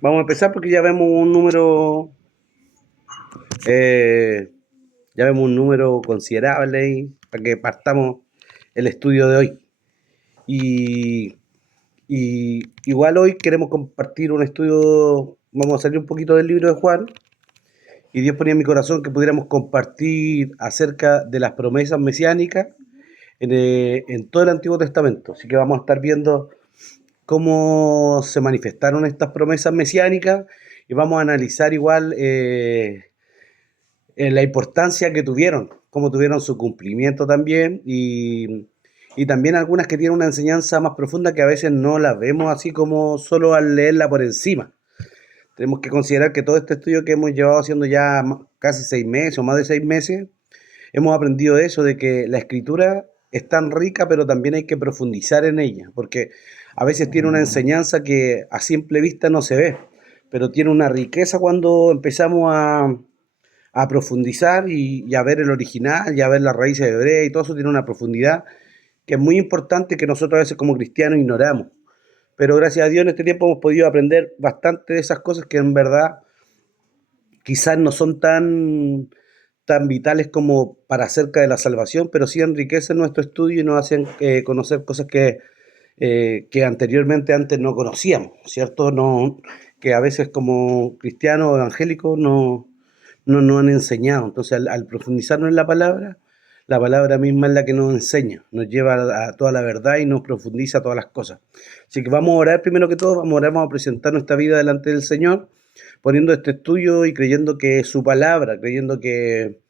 Vamos a empezar porque eh, ya vemos un número considerable ahí, para que partamos el estudio de hoy. Y, y igual hoy queremos compartir un estudio, vamos a salir un poquito del libro de Juan, y Dios ponía en mi corazón que pudiéramos compartir acerca de las promesas mesiánicas en todo el Antiguo Testamento. Así que vamos a estar viendo cómo se manifestaron estas promesas mesiánicas y vamos a analizar igual la importancia que tuvieron, cómo tuvieron su cumplimiento también y también algunas que tienen una enseñanza más profunda que a veces no la vemos así como solo al leerla por encima. Tenemos que considerar que todo este estudio que hemos llevado haciendo ya casi 6 meses o más de 6 meses, hemos aprendido eso, de que la escritura es tan rica, pero también hay que profundizar en ella, porque a veces tiene una enseñanza que a simple vista no se ve, pero tiene una riqueza cuando empezamos a profundizar y a ver el original y a ver las raíces hebreas y todo eso tiene una profundidad que es muy importante que nosotros a veces como cristianos ignoramos. Pero gracias a Dios en este tiempo hemos podido aprender bastante de esas cosas que en verdad quizás no son tan vitales como para acerca de la salvación, pero sí enriquecen nuestro estudio y nos hacen conocer cosas que anteriormente antes no conocíamos, ¿cierto? No, que a veces como cristianos evangélicos no han enseñado. Entonces, al profundizarnos en la palabra misma es la que nos enseña, nos lleva a toda la verdad y nos profundiza todas las cosas. Así que vamos a orar primero que todo, vamos a orar, vamos a presentar nuestra vida delante del Señor, poniendo este estudio y creyendo que es su palabra, creyendo que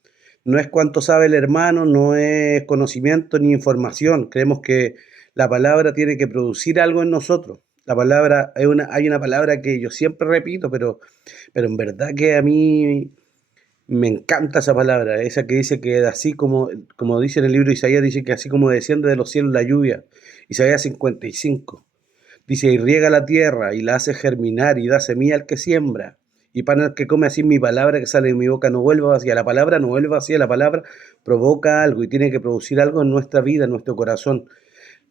no es cuánto sabe el hermano, no es conocimiento ni información. Creemos que la palabra tiene que producir algo en nosotros. La palabra, hay una palabra que yo siempre repito, pero en verdad que a mí me encanta esa palabra, esa que dice que así como dice en el libro de Isaías, dice que así como desciende de los cielos la lluvia. Isaías 55. Dice, y riega la tierra y la hace germinar y da semilla al que siembra. Y pan al que come, así mi palabra que sale de mi boca no vuelva vacía. La palabra no vuelve vacía, la palabra provoca algo y tiene que producir algo en nuestra vida, en nuestro corazón.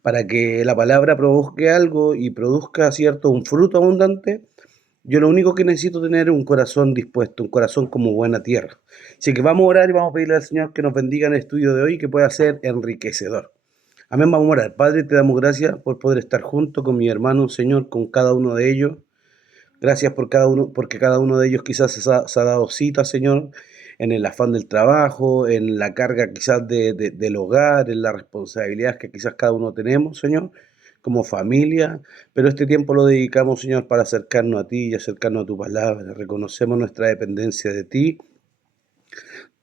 Para que la palabra provoque algo y produzca, ¿cierto?, un fruto abundante, yo lo único que necesito tener es un corazón dispuesto, un corazón como buena tierra. Así que vamos a orar y vamos a pedirle al Señor que nos bendiga en el estudio de hoy y que pueda ser enriquecedor. Amén, vamos a orar. Padre, te damos gracias por poder estar junto con mi hermano, Señor, con cada uno de ellos. Gracias por cada uno, porque cada uno de ellos quizás se ha dado cita, Señor, en el afán del trabajo, en la carga quizás del hogar, en las responsabilidades que quizás cada uno tenemos, Señor, como familia. Pero este tiempo lo dedicamos, Señor, para acercarnos a ti y acercarnos a tu palabra. Reconocemos nuestra dependencia de ti.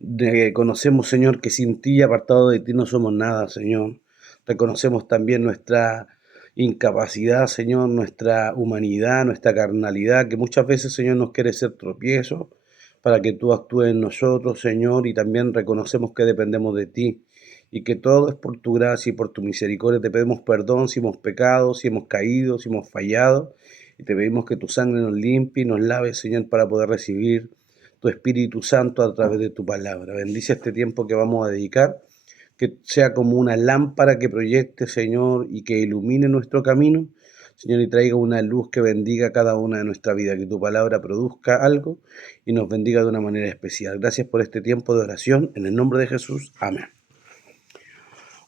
Reconocemos, Señor, que sin ti, apartado de ti, no somos nada, Señor. Reconocemos también nuestra incapacidad, Señor, nuestra humanidad, nuestra carnalidad, que muchas veces, Señor, nos quiere ser tropiezo para que tú actúes en nosotros, Señor, y también reconocemos que dependemos de ti y que todo es por tu gracia y por tu misericordia. Te pedimos perdón si hemos pecado, si hemos caído, si hemos fallado, y te pedimos que tu sangre nos limpie y nos lave, Señor, para poder recibir tu Espíritu Santo a través de tu palabra. Bendice este tiempo que vamos a dedicar, que sea como una lámpara que proyecte, Señor, y que ilumine nuestro camino, Señor, y traiga una luz que bendiga cada una de nuestra vida, que tu palabra produzca algo y nos bendiga de una manera especial. Gracias por este tiempo de oración, en el nombre de Jesús. Amén.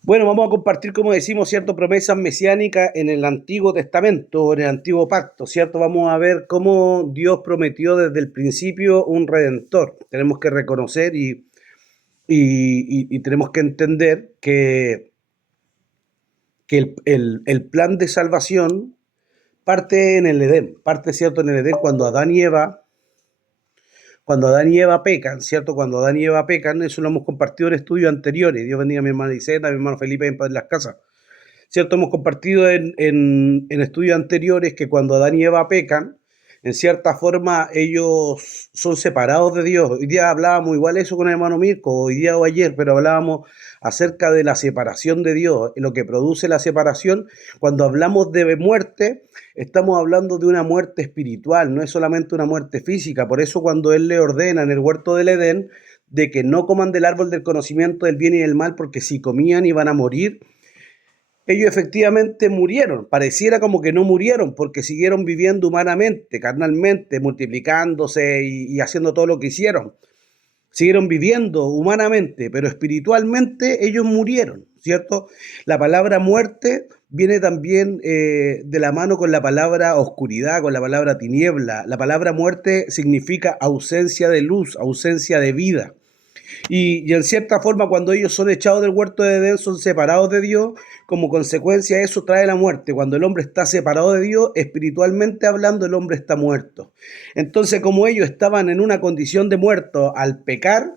Bueno, vamos a compartir, como decimos, ciertas promesas mesiánicas en el Antiguo Testamento, en el Antiguo Pacto, ¿cierto? Vamos a ver cómo Dios prometió desde el principio un redentor. Tenemos que reconocer y tenemos que entender que el plan de salvación parte en el Edén, parte, ¿cierto?, en el Edén cuando Adán y Eva pecan, ¿cierto? Cuando Adán y Eva pecan, eso lo hemos compartido en estudios anteriores. Dios bendiga a mi hermana Iseta, a mi hermano Felipe en las casas. ¿Cierto? Hemos compartido en estudios anteriores que cuando Adán y Eva pecan, en cierta forma ellos son separados de Dios. Hoy día hablábamos igual eso con el hermano Mirko, hoy día o ayer, pero hablábamos acerca de la separación de Dios, lo que produce la separación. Cuando hablamos de muerte, estamos hablando de una muerte espiritual, no es solamente una muerte física. Por eso cuando Él le ordena en el huerto del Edén de que no coman del árbol del conocimiento del bien y del mal, porque si comían iban a morir, ellos efectivamente murieron. Pareciera como que no murieron porque siguieron viviendo humanamente, carnalmente, multiplicándose y haciendo todo lo que hicieron. Siguieron viviendo humanamente, pero espiritualmente ellos murieron, ¿cierto? La palabra muerte viene también de la mano con la palabra oscuridad, con la palabra tiniebla. La palabra muerte significa ausencia de luz, ausencia de vida. Y en cierta forma, cuando ellos son echados del huerto de Edén, son separados de Dios, como consecuencia eso trae la muerte. Cuando el hombre está separado de Dios, espiritualmente hablando, el hombre está muerto. Entonces, como ellos estaban en una condición de muerto al pecar,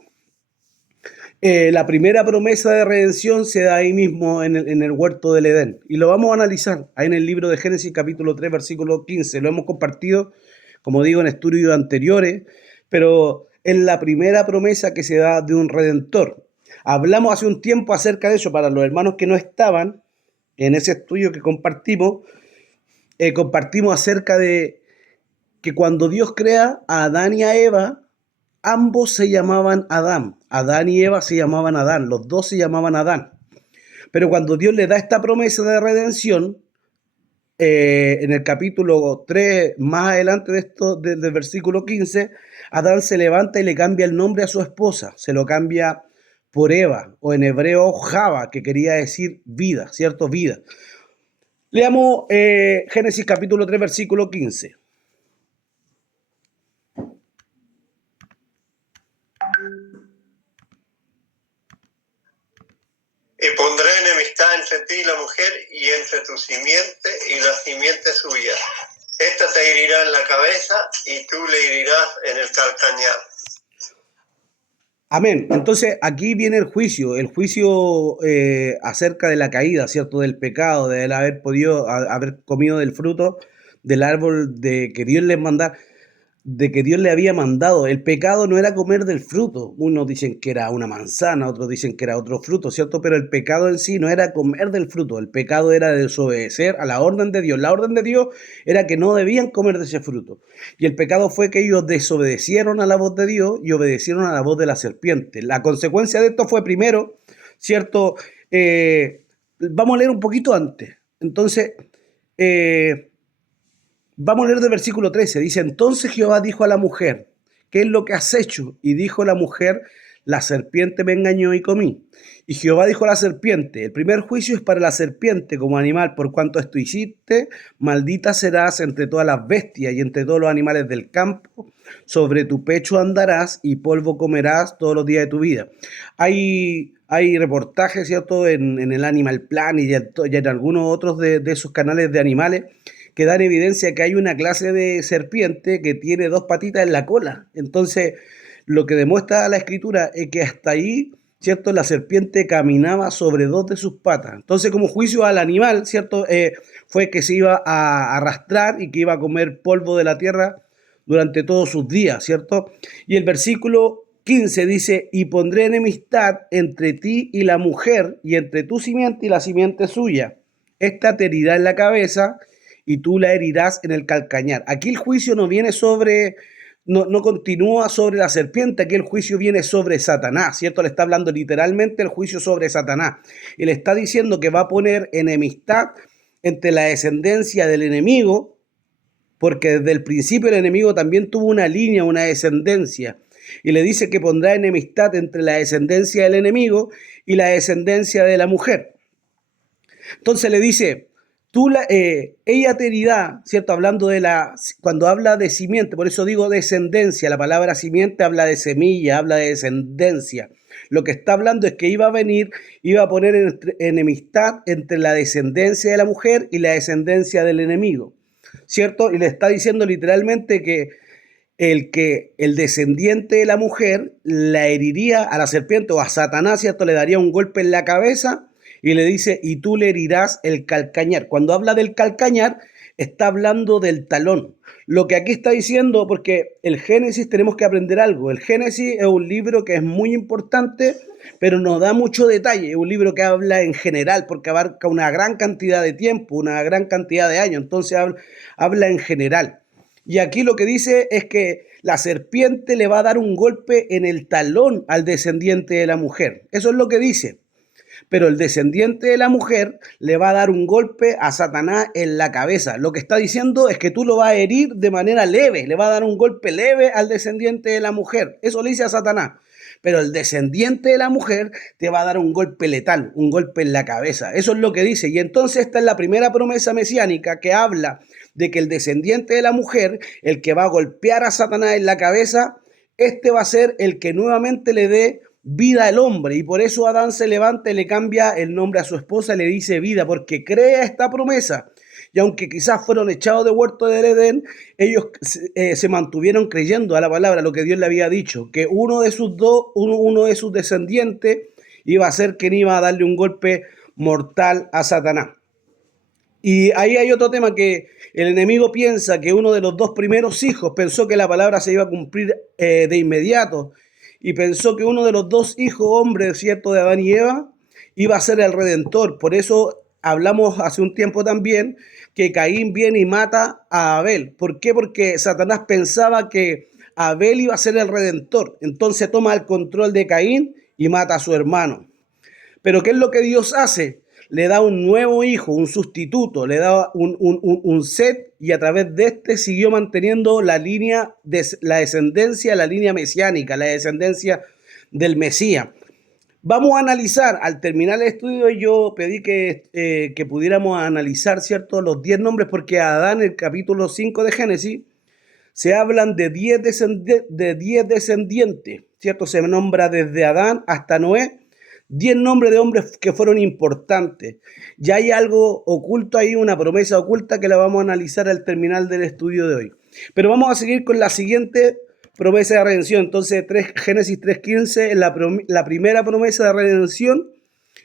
la primera promesa de redención se da ahí mismo en el huerto del Edén. Y lo vamos a analizar ahí en el libro de Génesis capítulo 3 versículo 15. Lo hemos compartido, como digo, en estudios anteriores, pero es la primera promesa que se da de un redentor. Hablamos hace un tiempo acerca de eso para los hermanos que no estaban en ese estudio que compartimos. Compartimos acerca de que cuando Dios crea a Adán y a Eva, ambos se llamaban Adán. Adán y Eva se llamaban Adán, los dos se llamaban Adán. Pero cuando Dios le da esta promesa de redención, en el capítulo 3, más adelante de esto, del versículo 15, Adán se levanta y le cambia el nombre a su esposa, se lo cambia por Eva, o en hebreo Java, que quería decir vida, ¿cierto? Vida. Leamos Génesis capítulo 3, versículo 15. Y pondré enemistad entre ti y la mujer, y entre tu simiente y la simiente suya. Esta te herirá en la cabeza, y tú le herirás en el calcañar. Amén. Entonces aquí viene el juicio acerca de la caída, ¿cierto? Del pecado, de él haber podido haber comido del fruto del árbol de que Dios les manda, de que Dios le había mandado. El pecado no era comer del fruto. Unos dicen que era una manzana, otros dicen que era otro fruto, ¿cierto? Pero el pecado en sí no era comer del fruto. El pecado era desobedecer a la orden de Dios. La orden de Dios era que no debían comer de ese fruto. Y el pecado fue que ellos desobedecieron a la voz de Dios y obedecieron a la voz de la serpiente. La consecuencia de esto fue primero, ¿cierto? Vamos a leer un poquito antes. Entonces, vamos a leer del versículo 13. Dice, entonces Jehová dijo a la mujer, ¿qué es lo que has hecho? Y dijo la mujer, la serpiente me engañó y comí. Y Jehová dijo a la serpiente, el primer juicio es para la serpiente como animal, por cuanto esto hiciste, maldita serás entre todas las bestias y entre todos los animales del campo, sobre tu pecho andarás y polvo comerás todos los días de tu vida. Hay reportajes, ¿cierto?, en el Animal Plan y en algunos otros de esos canales de animales, que dan evidencia que hay una clase de serpiente que tiene dos patitas en la cola. Entonces, lo que demuestra la escritura es que hasta ahí, ¿cierto? La serpiente caminaba sobre dos de sus patas. Entonces, como juicio al animal, ¿cierto? Fue que se iba a arrastrar y que iba a comer polvo de la tierra durante todos sus días, ¿cierto? Y el versículo 15 dice, y pondré enemistad entre ti y la mujer, y entre tu simiente y la simiente suya. Esta te herirá en la cabeza, y tú la herirás en el calcañar. Aquí el juicio no viene sobre, no continúa sobre la serpiente, aquí el juicio viene sobre Satanás, ¿cierto? Le está hablando literalmente el juicio sobre Satanás. Y le está diciendo que va a poner enemistad entre la descendencia del enemigo, porque desde el principio el enemigo también tuvo una línea, una descendencia. Y le dice que pondrá enemistad entre la descendencia del enemigo y la descendencia de la mujer. Entonces le dice, ella te herirá, ¿cierto? Hablando cuando habla de simiente, por eso digo descendencia, la palabra simiente habla de semilla, habla de descendencia. Lo que está hablando es que iba a poner enemistad entre la descendencia de la mujer y la descendencia del enemigo, ¿cierto? Y le está diciendo literalmente que el descendiente de la mujer la heriría a la serpiente o a Satanás, ¿cierto? Le daría un golpe en la cabeza y le dice, y tú le herirás el calcañar. Cuando habla del calcañar, está hablando del talón. Lo que aquí está diciendo, porque el Génesis tenemos que aprender algo. El Génesis es un libro que es muy importante, pero no da mucho detalle. Es un libro que habla en general, porque abarca una gran cantidad de tiempo, una gran cantidad de años. Entonces habla en general. Y aquí lo que dice es que la serpiente le va a dar un golpe en el talón al descendiente de la mujer. Eso es lo que dice. Pero el descendiente de la mujer le va a dar un golpe a Satanás en la cabeza. Lo que está diciendo es que tú lo vas a herir de manera leve, le va a dar un golpe leve al descendiente de la mujer. Eso le dice a Satanás. Pero el descendiente de la mujer te va a dar un golpe letal, un golpe en la cabeza. Eso es lo que dice. Y entonces esta es la primera promesa mesiánica que habla de que el descendiente de la mujer, el que va a golpear a Satanás en la cabeza, este va a ser el que nuevamente le dé vida al hombre. Y por eso Adán se levanta y le cambia el nombre a su esposa, le dice vida, porque crea esta promesa. Y aunque quizás fueron echados de huerto del Edén, ellos se mantuvieron creyendo a la palabra, lo que Dios le había dicho, que uno de sus descendientes iba a ser quien iba a darle un golpe mortal a Satanás. Y ahí hay otro tema, que el enemigo piensa que uno de los dos primeros hijos pensó que la palabra se iba a cumplir de inmediato, y pensó que uno de los dos hijos hombres, ¿cierto?, de Adán y Eva, iba a ser el redentor. Por eso hablamos hace un tiempo también que Caín viene y mata a Abel. ¿Por qué? Porque Satanás pensaba que Abel iba a ser el redentor. Entonces toma el control de Caín y mata a su hermano. Pero ¿qué es lo que Dios hace? Le da un nuevo hijo, un sustituto, le da un Set, y a través de este siguió manteniendo la línea, la descendencia, la línea mesiánica, la descendencia del Mesías. Vamos a analizar, al terminar el estudio, yo pedí que pudiéramos analizar, ¿cierto?, los 10 nombres, porque a Adán, en el capítulo 5 de Génesis, se hablan de 10 descendientes, ¿cierto? Se nombra desde Adán hasta Noé, 10 nombres de hombres que fueron importantes. Ya hay algo oculto ahí, una promesa oculta que la vamos a analizar al terminar del estudio de hoy. Pero vamos a seguir con la siguiente promesa de redención. Entonces, Génesis 3:15 es la primera promesa de redención,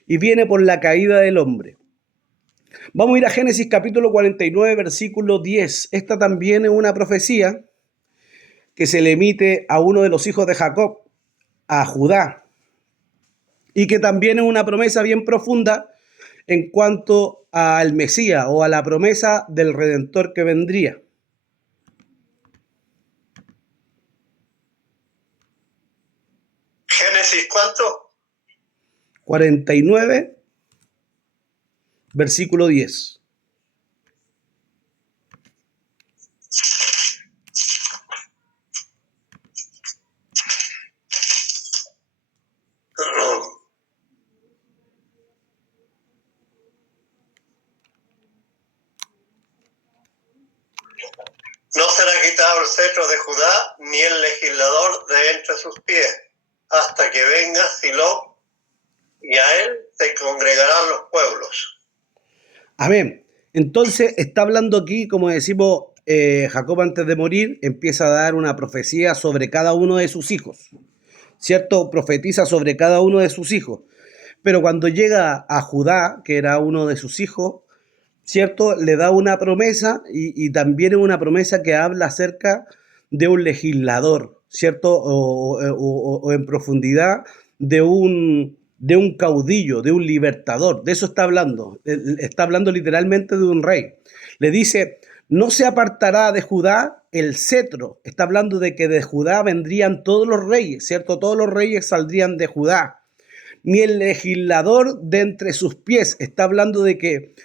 y viene por la caída del hombre. Vamos a ir a Génesis capítulo 49, versículo 10. Esta también es una profecía que se le emite a uno de los hijos de Jacob, a Judá, y que también es una promesa bien profunda en cuanto al Mesías, o a la promesa del Redentor que vendría. Génesis, ¿cuánto? 49, versículo 10. No será quitado el cetro de Judá, ni el legislador de entre sus pies, hasta que venga Silo, y a él se congregarán los pueblos. Amén. Entonces está hablando aquí, como decimos, Jacob antes de morir empieza a dar una profecía sobre cada uno de sus hijos, ¿cierto? Profetiza sobre cada uno de sus hijos. Pero cuando llega a Judá, que era uno de sus hijos, ¿cierto?, le da una promesa, y también es una promesa que habla acerca de un legislador, ¿cierto? O en profundidad de un caudillo, de un libertador. De eso está hablando. Está hablando literalmente de un rey. Le dice, no se apartará de Judá el cetro. Está hablando de que de Judá vendrían todos los reyes, ¿cierto? Todos los reyes saldrían de Judá. Ni el legislador de entre sus pies. Está hablando de que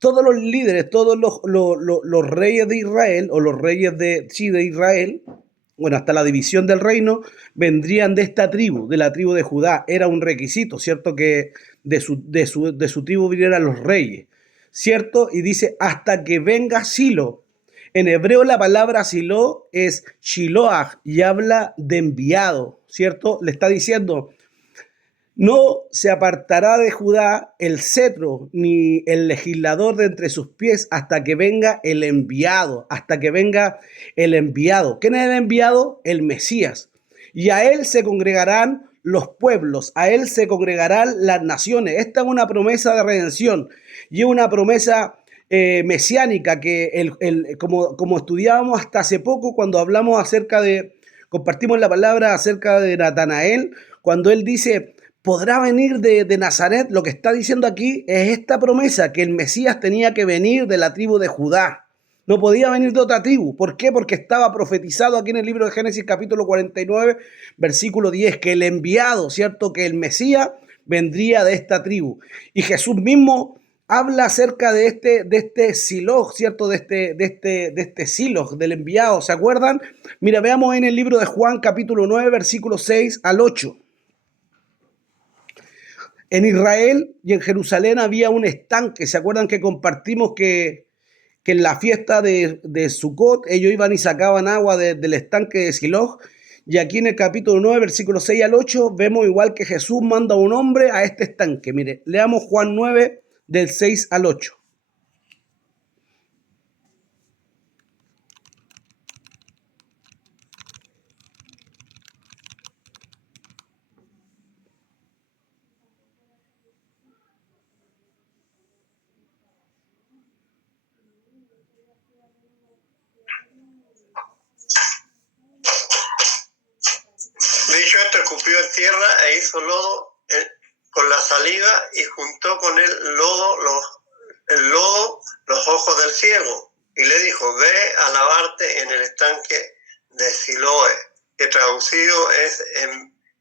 todos los líderes, todos los reyes de Israel, o los reyes de Israel, bueno, hasta la división del reino, vendrían de esta tribu, de la tribu de Judá. Era un requisito, ¿cierto?, que de su tribu vinieran los reyes, ¿cierto? Y dice, hasta que venga Silo. En hebreo la palabra Silo es Shiloach, y habla de enviado, ¿cierto? Le está diciendo, no se apartará de Judá el cetro, ni el legislador de entre sus pies, hasta que venga el enviado, hasta que venga el enviado. ¿Quién es el enviado? El Mesías. Y a él se congregarán los pueblos, a él se congregarán las naciones. Esta es una promesa de redención, y es una promesa mesiánica que, como estudiábamos hasta hace poco, cuando hablamos compartimos la palabra acerca de Natanael, cuando él dice, podrá venir de Nazaret. Lo que está diciendo aquí es esta promesa, que el Mesías tenía que venir de la tribu de Judá. No podía venir de otra tribu. ¿Por qué? Porque estaba profetizado aquí en el libro de Génesis capítulo 49, versículo 10, que el enviado, ¿cierto?, que el Mesías vendría de esta tribu. Y Jesús mismo habla acerca de este Siloh, ¿cierto? De este Siloh, del enviado, ¿se acuerdan? Mira, veamos en el libro de Juan, capítulo 9, versículos 6 al 8. En Israel y en Jerusalén había un estanque, ¿se acuerdan que compartimos que en la fiesta de Sucot ellos iban y sacaban agua del estanque de Siloh? Y aquí en el capítulo 9, versículos 6 al 8, vemos igual que Jesús manda a un hombre a este estanque. Mire, leamos Juan 9, del 6 al 8. Dicho esto, escupió en tierra e hizo lodo con la saliva y juntó con el lodo los ojos del ciego. Y le dijo, ve a lavarte en el estanque de Siloé, que traducido es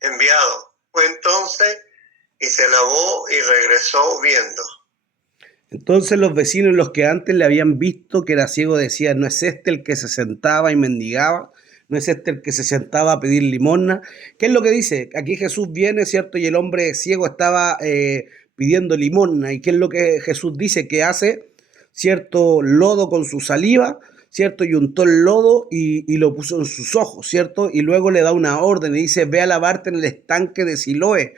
enviado. Fue entonces y se lavó y regresó viendo. Entonces los vecinos, los que antes le habían visto que era ciego, decían, ¿no es este el que se sentaba y mendigaba? ¿No es este el que se sentaba a pedir limosna? ¿Qué es lo que dice? Aquí Jesús viene, ¿cierto? Y el hombre ciego estaba pidiendo limosna. ¿Y qué es lo que Jesús dice? Que hace, ¿cierto? Lodo con su saliva, ¿cierto? Y untó el lodo y lo puso en sus ojos, ¿cierto? Y luego le da una orden y dice, ve a lavarte en el estanque de Siloé,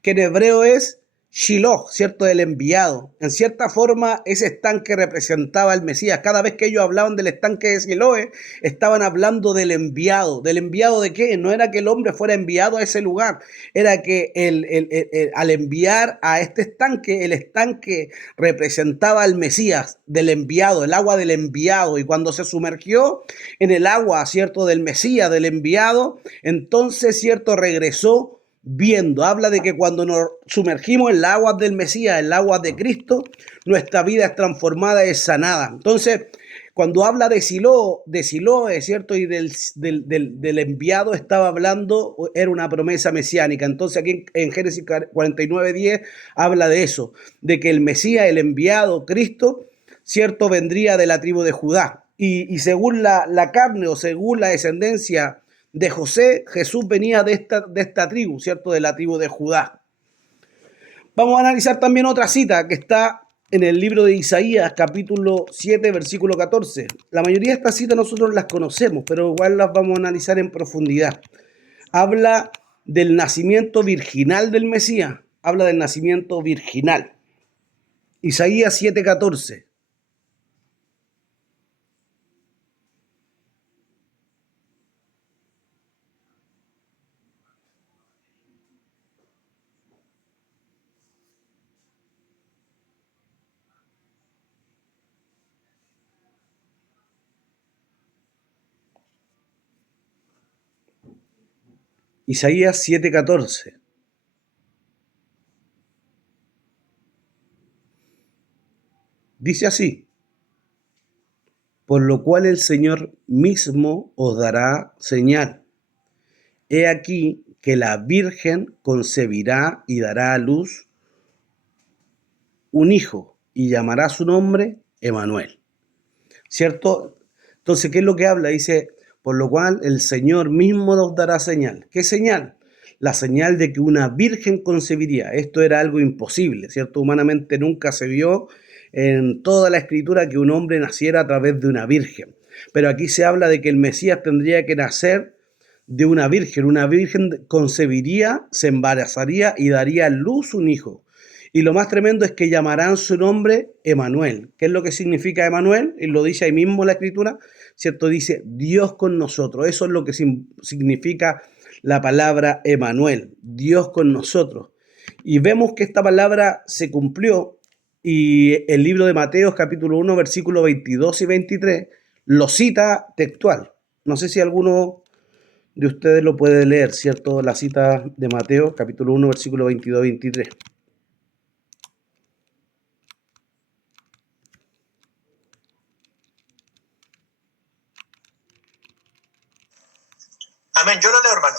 que en hebreo es Shiloh, ¿cierto? El enviado. En cierta forma, ese estanque representaba al Mesías. Cada vez que ellos hablaban del estanque de Siloé, estaban hablando del enviado. ¿Del enviado de qué? No era que el hombre fuera enviado a ese lugar, era que al enviar a este estanque, el estanque representaba al Mesías, del enviado, el agua del enviado. Y cuando se sumergió en el agua, ¿cierto? Del Mesías, del enviado, entonces, ¿cierto? Regresó viendo. Habla de que cuando nos sumergimos en el agua del Mesías, en el agua de Cristo, nuestra vida es transformada, es sanada. Entonces, cuando habla de Siloé, ¿cierto? Y del enviado estaba hablando, era una promesa mesiánica. Entonces aquí en Génesis 49:10 habla de eso, de que el Mesías, el enviado, Cristo, ¿cierto? Vendría de la tribu de Judá. Y según la carne o según la descendencia de José, Jesús venía de esta tribu, ¿cierto? De la tribu de Judá. Vamos a analizar también otra cita que está en el libro de Isaías, capítulo 7, versículo 14. La mayoría de estas citas nosotros las conocemos, pero igual las vamos a analizar en profundidad. Habla del nacimiento virginal del Mesías. Habla del nacimiento virginal. Isaías 7, 14. Isaías 7:14. Dice así, por lo cual el Señor mismo os dará señal. He aquí que la Virgen concebirá y dará a luz un hijo y llamará su nombre Emanuel. ¿Cierto? Entonces, ¿qué es lo que habla? Dice, por lo cual el Señor mismo nos dará señal. ¿Qué señal? La señal de que una virgen concebiría. Esto era algo imposible, ¿cierto? Humanamente nunca se vio en toda la escritura que un hombre naciera a través de una virgen. Pero aquí se habla de que el Mesías tendría que nacer de una virgen concebiría, se embarazaría y daría a luz un hijo. Y lo más tremendo es que llamarán su nombre Emanuel. ¿Qué es lo que significa Emanuel? Y lo dice ahí mismo la escritura, ¿cierto? Dice Dios con nosotros. Eso es lo que significa la palabra Emanuel, Dios con nosotros. Y vemos que esta palabra se cumplió y el libro de Mateo, capítulo 1, versículos 22 y 23, lo cita textual. No sé si alguno de ustedes lo puede leer, ¿cierto? La cita de Mateo, capítulo 1, versículo 22 y 23. Amén, yo lo leo, hermano.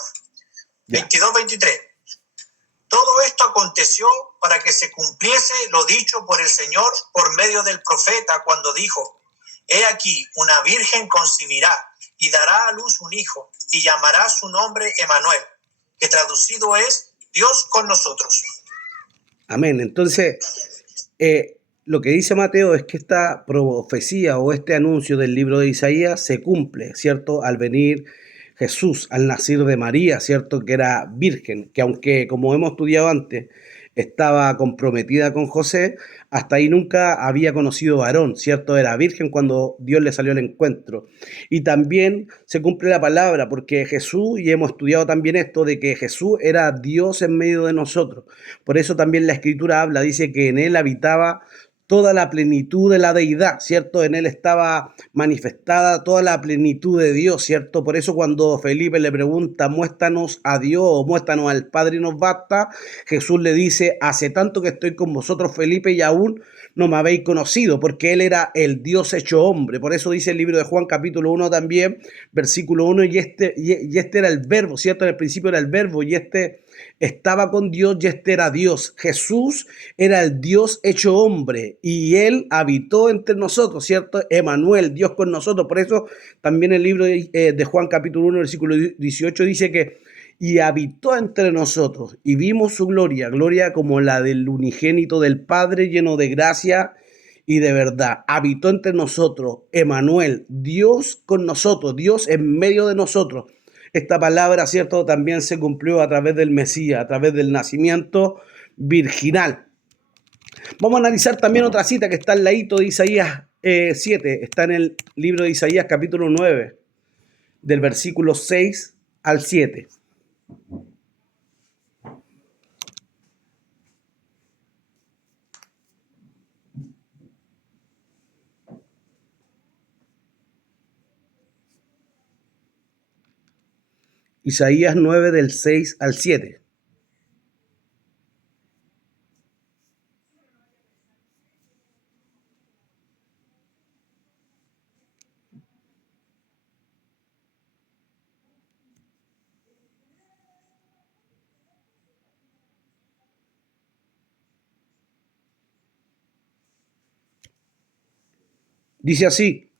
Ya. 22, 23. Todo esto aconteció para que se cumpliese lo dicho por el Señor por medio del profeta cuando dijo: He aquí, una virgen concebirá y dará a luz un hijo y llamará su nombre Emmanuel, que traducido es Dios con nosotros. Amén. Entonces, lo que dice Mateo es que esta profecía o este anuncio del libro de Isaías se cumple, ¿cierto? Al venir Jesús, al nacer de María, ¿cierto? Que era virgen, que aunque, como hemos estudiado antes, estaba comprometida con José, hasta ahí nunca había conocido varón, ¿cierto? Era virgen cuando Dios le salió al encuentro. Y también se cumple la palabra, porque Jesús, y hemos estudiado también esto, de que Jesús era Dios en medio de nosotros. Por eso también la Escritura habla, dice que en él habitaba toda la plenitud de la deidad, ¿cierto? En él estaba manifestada toda la plenitud de Dios, ¿cierto? Por eso cuando Felipe le pregunta, muéstranos a Dios o muéstranos al Padre y nos basta, Jesús le dice, hace tanto que estoy con vosotros, Felipe, y aún no me habéis conocido, porque él era el Dios hecho hombre. Por eso dice el libro de Juan capítulo 1 también, versículo 1, y este era el verbo, ¿cierto? En el principio era el verbo, y este estaba con Dios y este era Dios. Jesús era el Dios hecho hombre y él habitó entre nosotros, ¿cierto? Emmanuel, Dios con nosotros. Por eso también el libro de Juan capítulo 1, versículo 18 dice que y habitó entre nosotros y vimos su gloria, gloria como la del unigénito del Padre, lleno de gracia y de verdad. Habitó entre nosotros, Emmanuel, Dios con nosotros, Dios en medio de nosotros. Esta palabra, ¿cierto?, también se cumplió a través del Mesías, a través del nacimiento virginal. Vamos a analizar también otra cita que está al ladito de Isaías 7, está en el libro de Isaías capítulo 9, del versículo 6 al 7. Isaías 9 del 6 al 7. Dice así,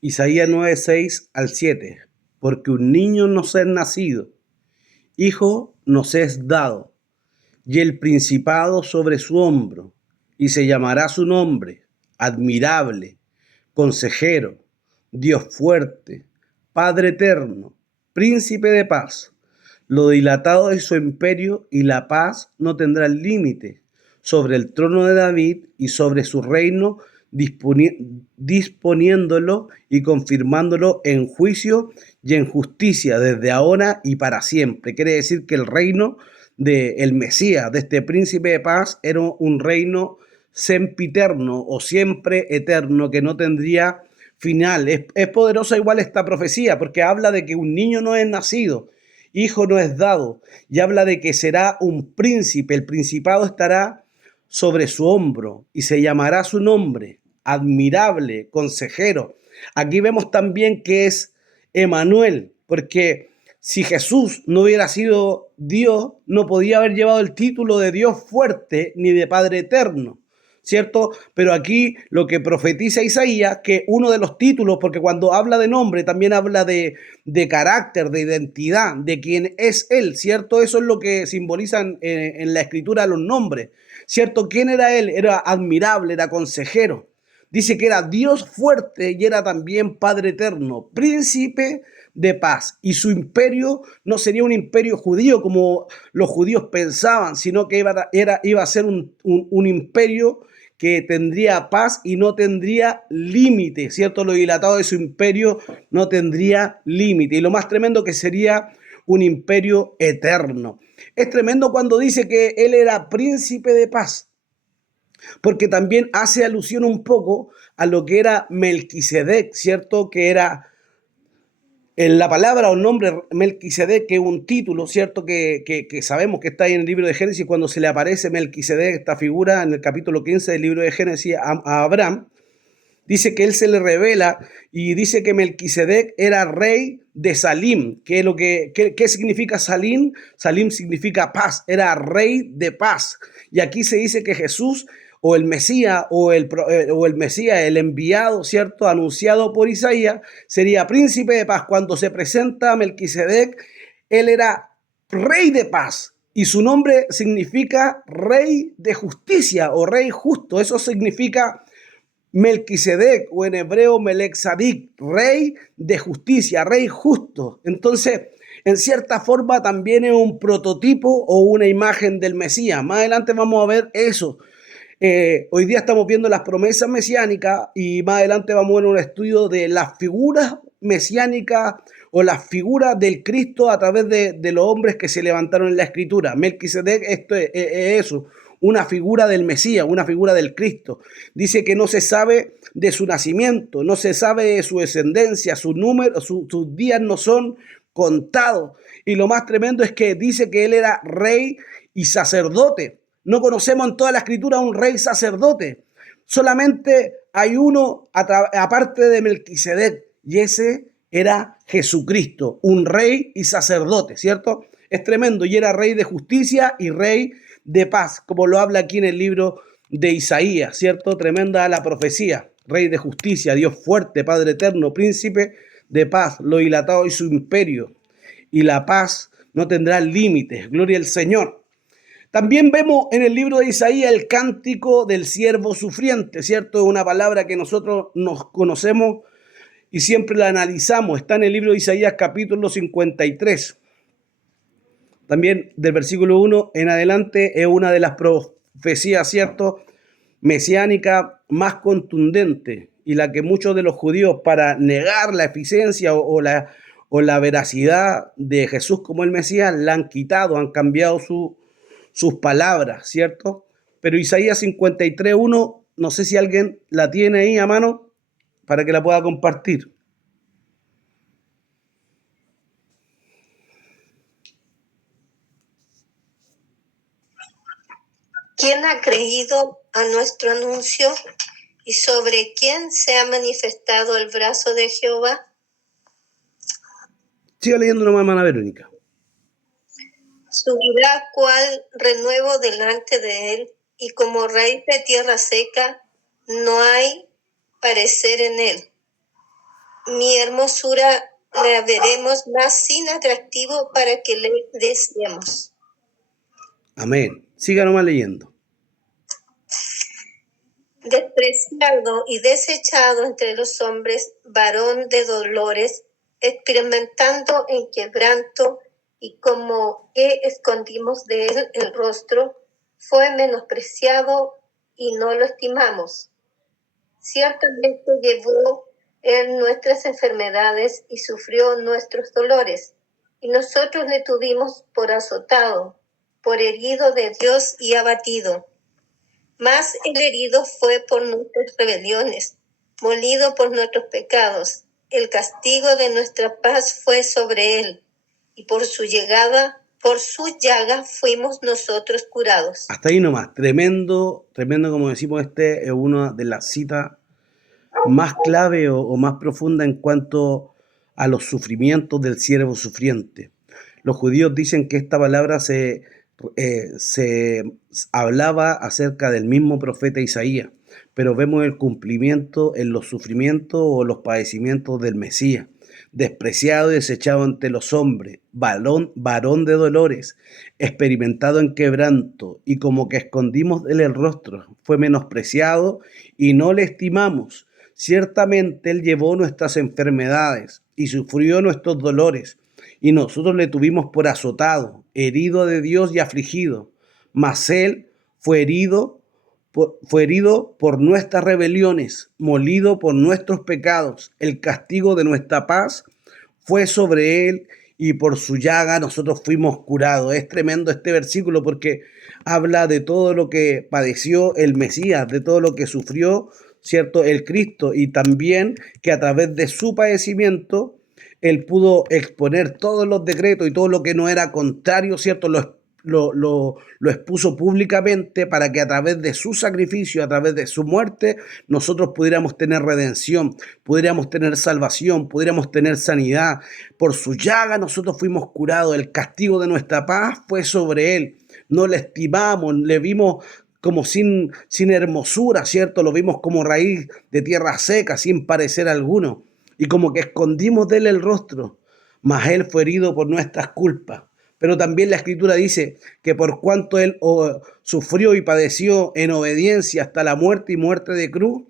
Isaías 9, 6 al 7, porque un niño nos es nacido, hijo nos es dado, y el principado sobre su hombro, y se llamará su nombre, admirable, consejero, Dios fuerte, Padre eterno, príncipe de paz. Lo dilatado de su imperio y la paz no tendrá límite sobre el trono de David y sobre su reino, disponiéndolo y confirmándolo en juicio y en justicia desde ahora y para siempre. Quiere decir que el reino del Mesías, de este príncipe de paz, era un reino sempiterno o siempre eterno que no tendría final. Es poderosa igual esta profecía porque habla de que un niño no es nacido, hijo no es dado, y habla de que será un príncipe, el principado estará sobre su hombro y se llamará su nombre, admirable, consejero. Aquí vemos también que es Emmanuel, porque si Jesús no hubiera sido Dios, no podía haber llevado el título de Dios fuerte ni de Padre eterno, ¿cierto? Pero aquí lo que profetiza Isaías, que uno de los títulos, porque cuando habla de nombre también habla de carácter, de identidad, de quién es él, ¿cierto? Eso es lo que simbolizan en la escritura los nombres, ¿cierto? ¿Quién era él? Era admirable, era consejero. Dice que era Dios fuerte y era también Padre eterno, príncipe de paz. Y su imperio no sería un imperio judío como los judíos pensaban, sino que iba a ser un imperio que tendría paz y no tendría límite, ¿cierto? Lo dilatado de su imperio no tendría límite. Y lo más tremendo que sería un imperio eterno. Es tremendo cuando dice que él era príncipe de paz, porque también hace alusión un poco a lo que era Melquisedec, ¿cierto? Que era en la palabra o nombre Melquisedec, que es un título, ¿cierto? Que sabemos que está ahí en el libro de Génesis, cuando se le aparece Melquisedec, esta figura en el capítulo 15 del libro de Génesis a Abraham, dice que él se le revela y dice que Melquisedec era rey de Salim. ¿Qué significa Salim? Salim significa paz, era rey de paz. Y aquí se dice que Jesús o el Mesías o el Mesías, el enviado, ¿cierto? Anunciado por Isaías, sería príncipe de paz. Cuando se presenta a Melquisedec, él era rey de paz. Y su nombre significa rey de justicia o rey justo. Eso significa Melquisedec, o en hebreo Melech Sadik, rey de justicia, rey justo. Entonces, en cierta forma también es un prototipo o una imagen del Mesías. Más adelante vamos a ver eso. Hoy día estamos viendo las promesas mesiánicas y más adelante vamos a ver un estudio de las figuras mesiánicas o las figuras del Cristo a través de los hombres que se levantaron en la Escritura. Melquisedec, esto es eso, una figura del Mesías, una figura del Cristo. Dice que no se sabe de su nacimiento, no se sabe de su descendencia, sus días no son contados. Y lo más tremendo es que dice que él era rey y sacerdote. No conocemos en toda la Escritura un rey sacerdote. Solamente hay uno aparte de Melquisedec, y ese era Jesucristo, un rey y sacerdote, ¿cierto? Es tremendo, y era rey de justicia y rey de paz, como lo habla aquí en el libro de Isaías, ¿cierto? Tremenda la profecía. Rey de justicia, Dios fuerte, Padre eterno, príncipe de paz, lo dilatado y su imperio. Y la paz no tendrá límites. Gloria al Señor. También vemos en el libro de Isaías el cántico del siervo sufriente, ¿cierto? Es una palabra que nosotros nos conocemos y siempre la analizamos. Está en el libro de Isaías capítulo 53. También del versículo 1 en adelante es una de las profecías, ¿cierto?, mesiánica más contundente y la que muchos de los judíos, para negar la eficiencia o la veracidad de Jesús como el Mesías, la han quitado, han cambiado sus palabras, ¿cierto? Pero Isaías 53:1, no sé si alguien la tiene ahí a mano para que la pueda compartir. ¿Quién ha creído a nuestro anuncio y sobre quién se ha manifestado el brazo de Jehová? Siga leyendo nomás, hermana Verónica. Subirá cual renuevo delante de él, y como raíz de tierra seca, no hay parecer en él. Mi hermosura la veremos más sin atractivo para que le deseemos. Amén. Siga nomás leyendo. Despreciado y desechado entre los hombres, varón de dolores, experimentando en quebranto, y como que escondimos de él el rostro, fue menospreciado y no lo estimamos. Ciertamente llevó él nuestras enfermedades y sufrió nuestros dolores, y nosotros le tuvimos por azotado, por herido de Dios y abatido. Mas el herido fue por nuestras rebeliones, molido por nuestros pecados. El castigo de nuestra paz fue sobre él, y por su llaga fuimos nosotros curados. Hasta ahí nomás. Tremendo, como decimos, es una de las citas más clave o más profunda en cuanto a los sufrimientos del siervo sufriente. Los judíos dicen que esta palabra se hablaba acerca del mismo profeta Isaías, pero vemos el cumplimiento en los sufrimientos o los padecimientos del Mesías. Despreciado y desechado ante los hombres, varón de dolores, experimentado en quebranto, y como que escondimos de él el rostro, fue menospreciado y no le estimamos. Ciertamente él llevó nuestras enfermedades y sufrió nuestros dolores, y nosotros le tuvimos por azotado, herido de Dios y afligido. Mas él fue herido por nuestras rebeliones, molido por nuestros pecados. El castigo de nuestra paz fue sobre él, y por su llaga nosotros fuimos curados. Es tremendo este versículo porque habla de todo lo que padeció el Mesías, de todo lo que sufrió, ¿cierto?, el Cristo, y también que a través de su padecimiento él pudo exponer todos los decretos y todo lo que no era contrario, ¿cierto? lo expuso públicamente para que a través de su sacrificio, a través de su muerte, nosotros pudiéramos tener redención, pudiéramos tener salvación, pudiéramos tener sanidad. Por su llaga nosotros fuimos curados, el castigo de nuestra paz fue sobre él. No le estimamos, le vimos como sin hermosura, ¿cierto? Lo vimos como raíz de tierra seca, sin parecer alguno, y como que escondimos de él el rostro, mas él fue herido por nuestras culpas. Pero también la Escritura dice que por cuanto él sufrió y padeció en obediencia hasta la muerte y muerte de cruz,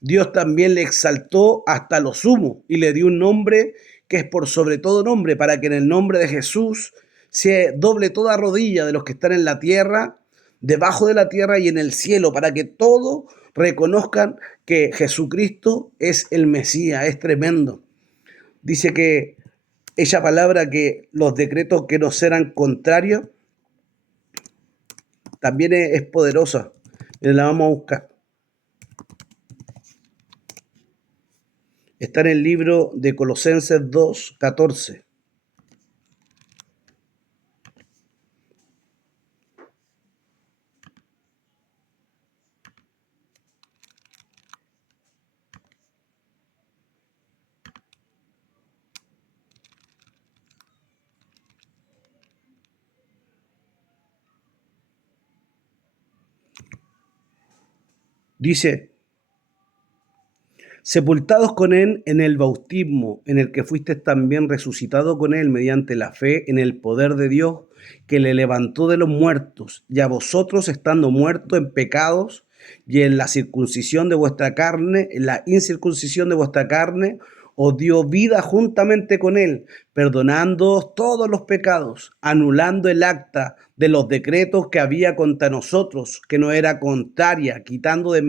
Dios también le exaltó hasta lo sumo y le dio un nombre que es por sobre todo nombre, para que en el nombre de Jesús se doble toda rodilla de los que están en la tierra, debajo de la tierra y en el cielo, para que todos reconozcan que Jesucristo es el Mesías. Es tremendo. Dice que esa palabra, que los decretos que nos eran contrarios, también es poderosa. La vamos a buscar. Está en el libro de Colosenses 2:14. Dice: sepultados con él en el bautismo, en el que fuiste también resucitado con él mediante la fe en el poder de Dios, que le levantó de los muertos, y a vosotros, estando muertos en pecados y en la circuncisión de vuestra carne, en la incircuncisión de vuestra carne, os dio vida juntamente con él, perdonándoos todos los pecados, anulando el acta de los decretos que había contra nosotros, que no era contraria, quitándola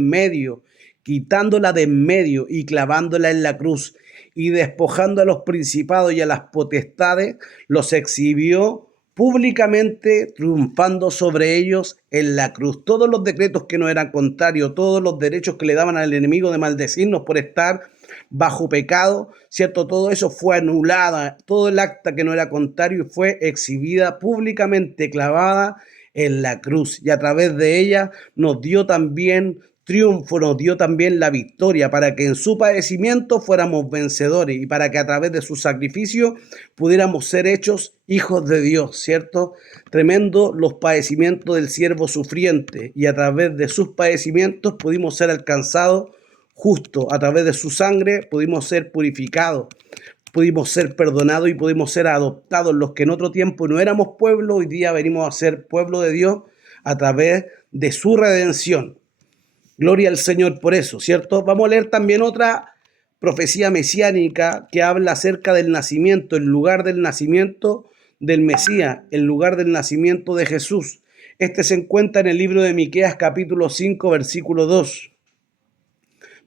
de en medio y clavándola en la cruz, y despojando a los principados y a las potestades, los exhibió públicamente, triunfando sobre ellos en la cruz. Todos los decretos que no eran contrarios, todos los derechos que le daban al enemigo de maldecirnos por estar bajo pecado, ¿cierto? Todo eso fue anulada, todo el acta que no era contrario fue exhibida públicamente, clavada en la cruz, y a través de ella nos dio también triunfo, nos dio también la victoria, para que en su padecimiento fuéramos vencedores y para que a través de su sacrificio pudiéramos ser hechos hijos de Dios, ¿cierto? Tremendo los padecimientos del siervo sufriente, y a través de sus padecimientos pudimos ser alcanzados justo, a través de su sangre pudimos ser purificados, pudimos ser perdonados y pudimos ser adoptados. Los que en otro tiempo no éramos pueblo, hoy día venimos a ser pueblo de Dios a través de su redención. Gloria al Señor por eso, ¿cierto? Vamos a leer también otra profecía mesiánica que habla acerca del nacimiento, el lugar del nacimiento del Mesías, el lugar del nacimiento de Jesús. Este se encuentra en el libro de Miqueas capítulo 5, versículo 2.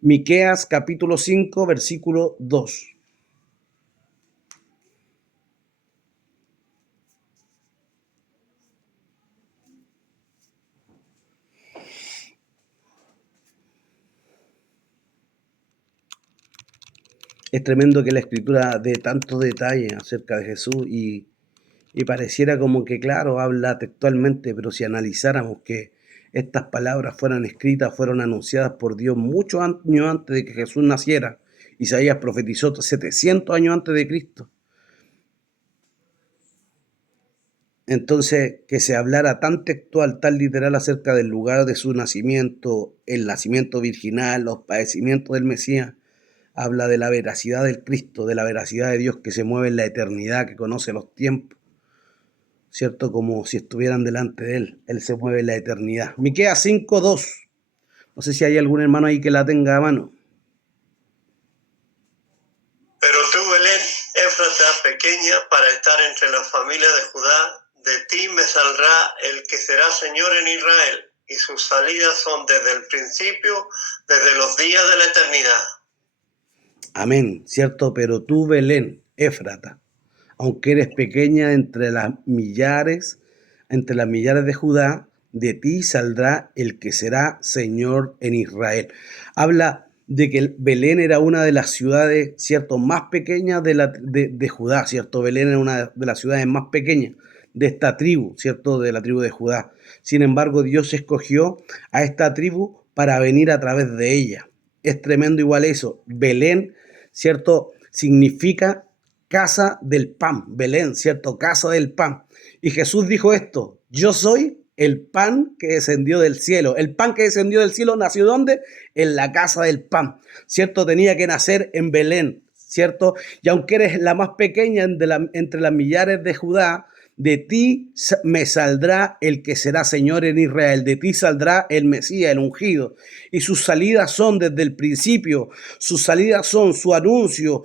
Miqueas capítulo 5, versículo 2. Es tremendo que la Escritura dé tantos detalles acerca de Jesús y pareciera como que, claro, habla textualmente, pero si analizáramos que estas palabras fueron escritas, fueron anunciadas por Dios muchos años antes de que Jesús naciera. Isaías profetizó 700 años antes de Cristo. Entonces, que se hablara tan textual, tan literal acerca del lugar de su nacimiento, el nacimiento virginal, los padecimientos del Mesías, habla de la veracidad del Cristo, de la veracidad de Dios que se mueve en la eternidad, que conoce los tiempos, ¿cierto? Como si estuvieran delante de él. Él se mueve en la eternidad. Miqueas 5:2. No sé si hay algún hermano ahí que la tenga a mano. Pero tú, Belén, Éfrata, pequeña, para estar entre las familias de Judá, de ti me saldrá el que será Señor en Israel, y sus salidas son desde el principio, desde los días de la eternidad. Amén, ¿cierto? Pero tú, Belén, Éfrata, aunque eres pequeña entre las millares de Judá, de ti saldrá el que será Señor en Israel. Habla de que Belén era una de las ciudades, ¿cierto?, más pequeñas de Judá, ¿cierto? Belén era una de las ciudades más pequeñas de esta tribu, ¿cierto? De la tribu de Judá. Sin embargo, Dios escogió a esta tribu para venir a través de ella. Es tremendo igual eso. Belén, ¿cierto? Significa casa del pan. Belén, ¿cierto? Casa del pan. Y Jesús dijo esto: yo soy el pan que descendió del cielo. El pan que descendió del cielo nació ¿dónde? En la casa del pan, ¿cierto? Tenía que nacer en Belén, ¿cierto? Y aunque eres la más pequeña entre las millares de Judá, de ti me saldrá el que será Señor en Israel, de ti saldrá el Mesías, el ungido. Y sus salidas son desde el principio, sus salidas son su anuncio,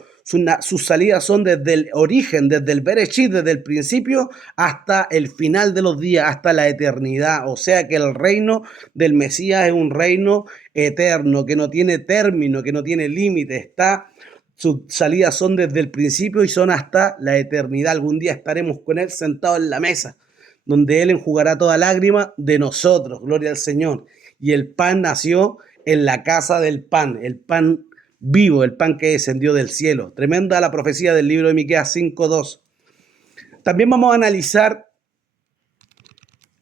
sus salidas son desde el origen, desde el Bereshit, desde el principio hasta el final de los días, hasta la eternidad. O sea que el reino del Mesías es un reino eterno, que no tiene término, que no tiene límite. Sus salidas son desde el principio y son hasta la eternidad. Algún día estaremos con Él sentados en la mesa, donde Él enjugará toda lágrima de nosotros. Gloria al Señor. Y el pan nació en la casa del pan, el pan vivo, el pan que descendió del cielo. Tremenda la profecía del libro de Miqueas 5:2. También vamos a analizar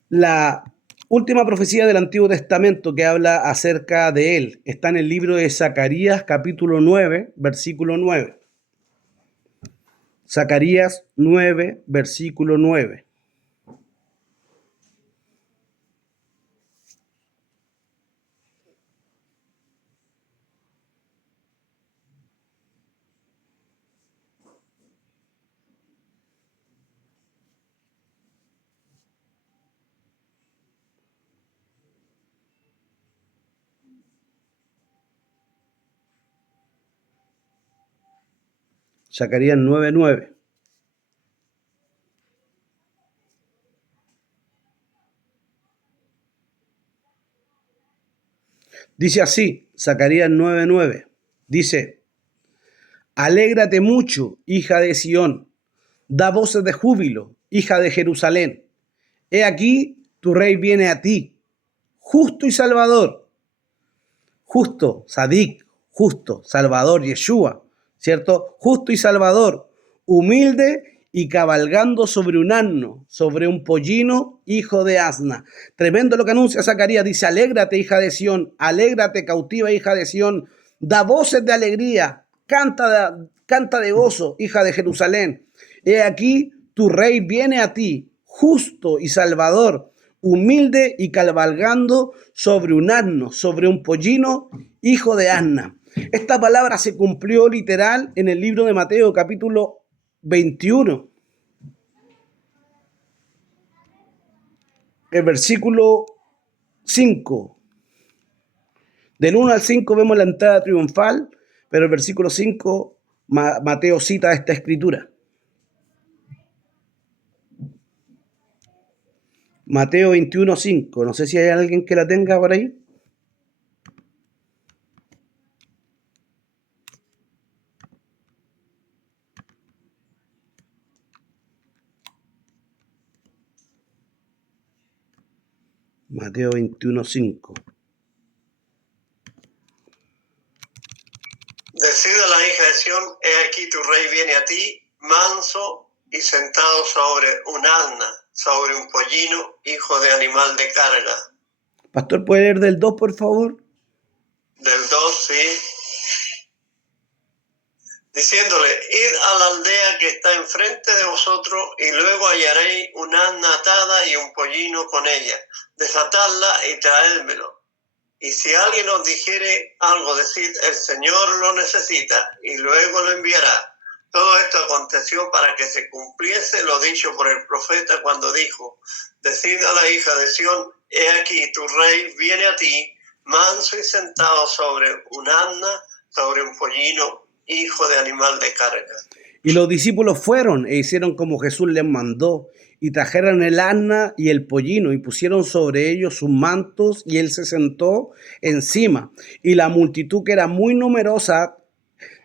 la última profecía del Antiguo Testamento que habla acerca de él. Está en el libro de Zacarías, capítulo 9, versículo 9. Zacarías 9, versículo 9. Zacarías 9:9. Dice así, Zacarías 9:9. Dice: alégrate mucho, hija de Sión, da voces de júbilo, hija de Jerusalén. He aquí, tu rey viene a ti, justo y salvador. Justo, Sadik, justo, Salvador, Yeshua, ¿cierto? Justo y Salvador, humilde y cabalgando sobre un asno, sobre un pollino, hijo de asna. Tremendo lo que anuncia Zacarías. Dice: alégrate, hija de Sión, alégrate, cautiva, hija de Sión, da voces de alegría, canta de gozo, hija de Jerusalén. He aquí, tu rey viene a ti, justo y Salvador, humilde y cabalgando sobre un asno, sobre un pollino, hijo de asna. Esta palabra se cumplió literal en el libro de Mateo, capítulo 21. El versículo 5. Del 1 al 5 vemos la entrada triunfal, pero el versículo 5, Mateo cita esta escritura. Mateo 21:5. No sé si hay alguien que la tenga por ahí. Mateo 21:5. Decid a la hija de Sión: he aquí tu rey viene a ti, manso y sentado sobre un asna, sobre un pollino, hijo de animal de carga. Pastor, ¿puede leer del 2, por favor? Del 2, sí. Diciéndole: id a la aldea que está enfrente de vosotros, y luego hallaréis una asna atada y un pollino con ella. Desatadla y traédmelo. Y si alguien os dijere algo, decid: el Señor lo necesita, y luego lo enviará. Todo esto aconteció para que se cumpliese lo dicho por el profeta cuando dijo: decid a la hija de Sión: he aquí tu rey viene a ti, manso y sentado sobre un asna, sobre un pollino, hijo de animal de carga. Y los discípulos fueron e hicieron como Jesús les mandó, y trajeron el asna y el pollino, y pusieron sobre ellos sus mantos, y él se sentó encima. Y la multitud, que era muy numerosa,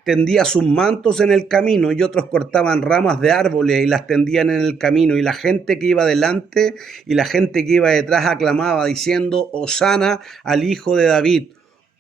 tendía sus mantos en el camino, y otros cortaban ramas de árboles y las tendían en el camino. Y la gente que iba delante y la gente que iba detrás aclamaba, diciendo: Hosana al Hijo de David.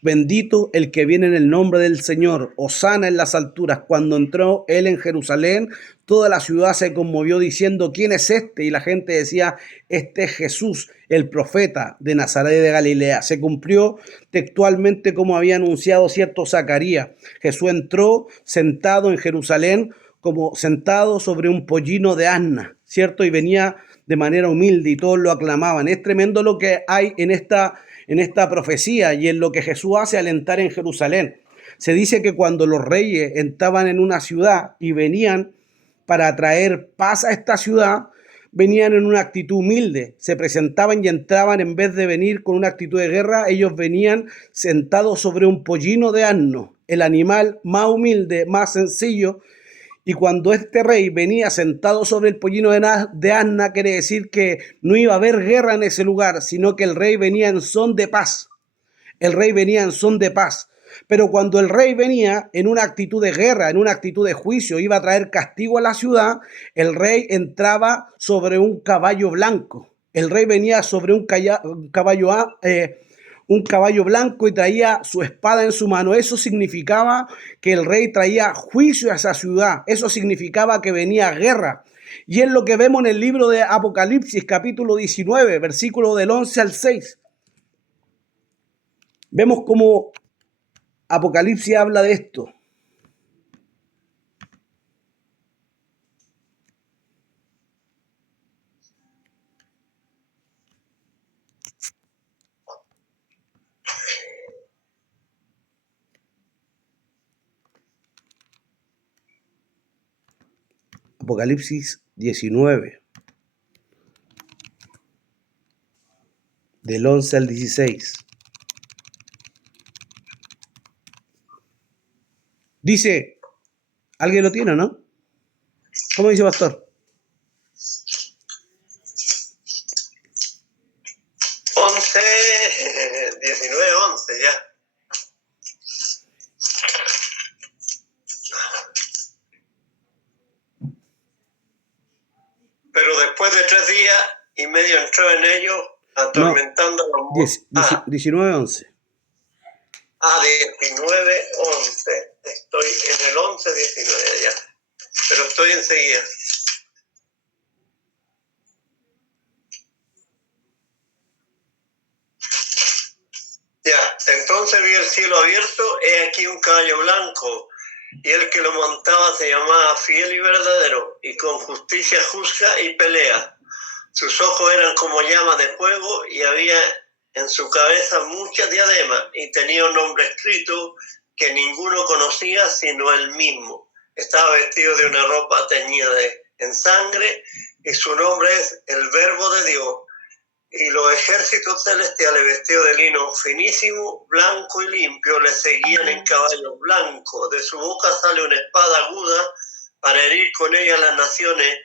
bendito el que viene en el nombre del Señor, hosana en las alturas. Cuando entró él en Jerusalén, toda la ciudad se conmovió diciendo, ¿quién es este? Y la gente decía, este es Jesús, el profeta de Nazaret de Galilea. Se cumplió textualmente como había anunciado cierto Zacarías. Jesús entró sentado en Jerusalén como sentado sobre un pollino de asna, ¿cierto? Y venía de manera humilde y todos lo aclamaban. Es tremendo lo que hay en esta profecía y en lo que Jesús hace al entrar en Jerusalén. Se dice que cuando los reyes entraban en una ciudad y venían para traer paz a esta ciudad, venían en una actitud humilde, se presentaban y entraban en vez de venir con una actitud de guerra, ellos venían sentados sobre un pollino de asno, el animal más humilde, más sencillo. Y cuando este rey venía sentado sobre el pollino de asna, quiere decir que no iba a haber guerra en ese lugar, sino que el rey venía en son de paz. El rey venía en son de paz. Pero cuando el rey venía en una actitud de guerra, en una actitud de juicio, iba a traer castigo a la ciudad, el rey entraba sobre un caballo blanco. El rey venía sobre un caballo blanco y traía su espada en su mano. Eso significaba que el rey traía juicio a esa ciudad. Eso significaba que venía guerra. Y es lo que vemos en el libro de Apocalipsis, capítulo 19, versículo del 11 al 6. Vemos cómo Apocalipsis habla de esto. Apocalipsis 19, del 11 al 16. Dice, ¿alguien lo tiene o no? ¿Cómo dice, pastor? 11, 19, 11 ya. Pero después de 3 días y medio entró en ellos, atormentando a los 19, 11. 19, 11. Estoy en el 11, 19 ya. Pero estoy enseguida. Ya, entonces vi el cielo abierto, he aquí un caballo blanco, y el que lo montaba se llamaba Fiel y Verdadero, y con justicia juzga y pelea. Sus ojos eran como llamas de fuego, y había en su cabeza muchas diademas, y tenía un nombre escrito que ninguno conocía sino él mismo. Estaba vestido de una ropa teñida en sangre, y su nombre es el Verbo de Dios. Y los ejércitos celestiales vestidos de lino finísimo, blanco y limpio, le seguían en caballos blancos. De su boca sale una espada aguda para herir con ella las naciones,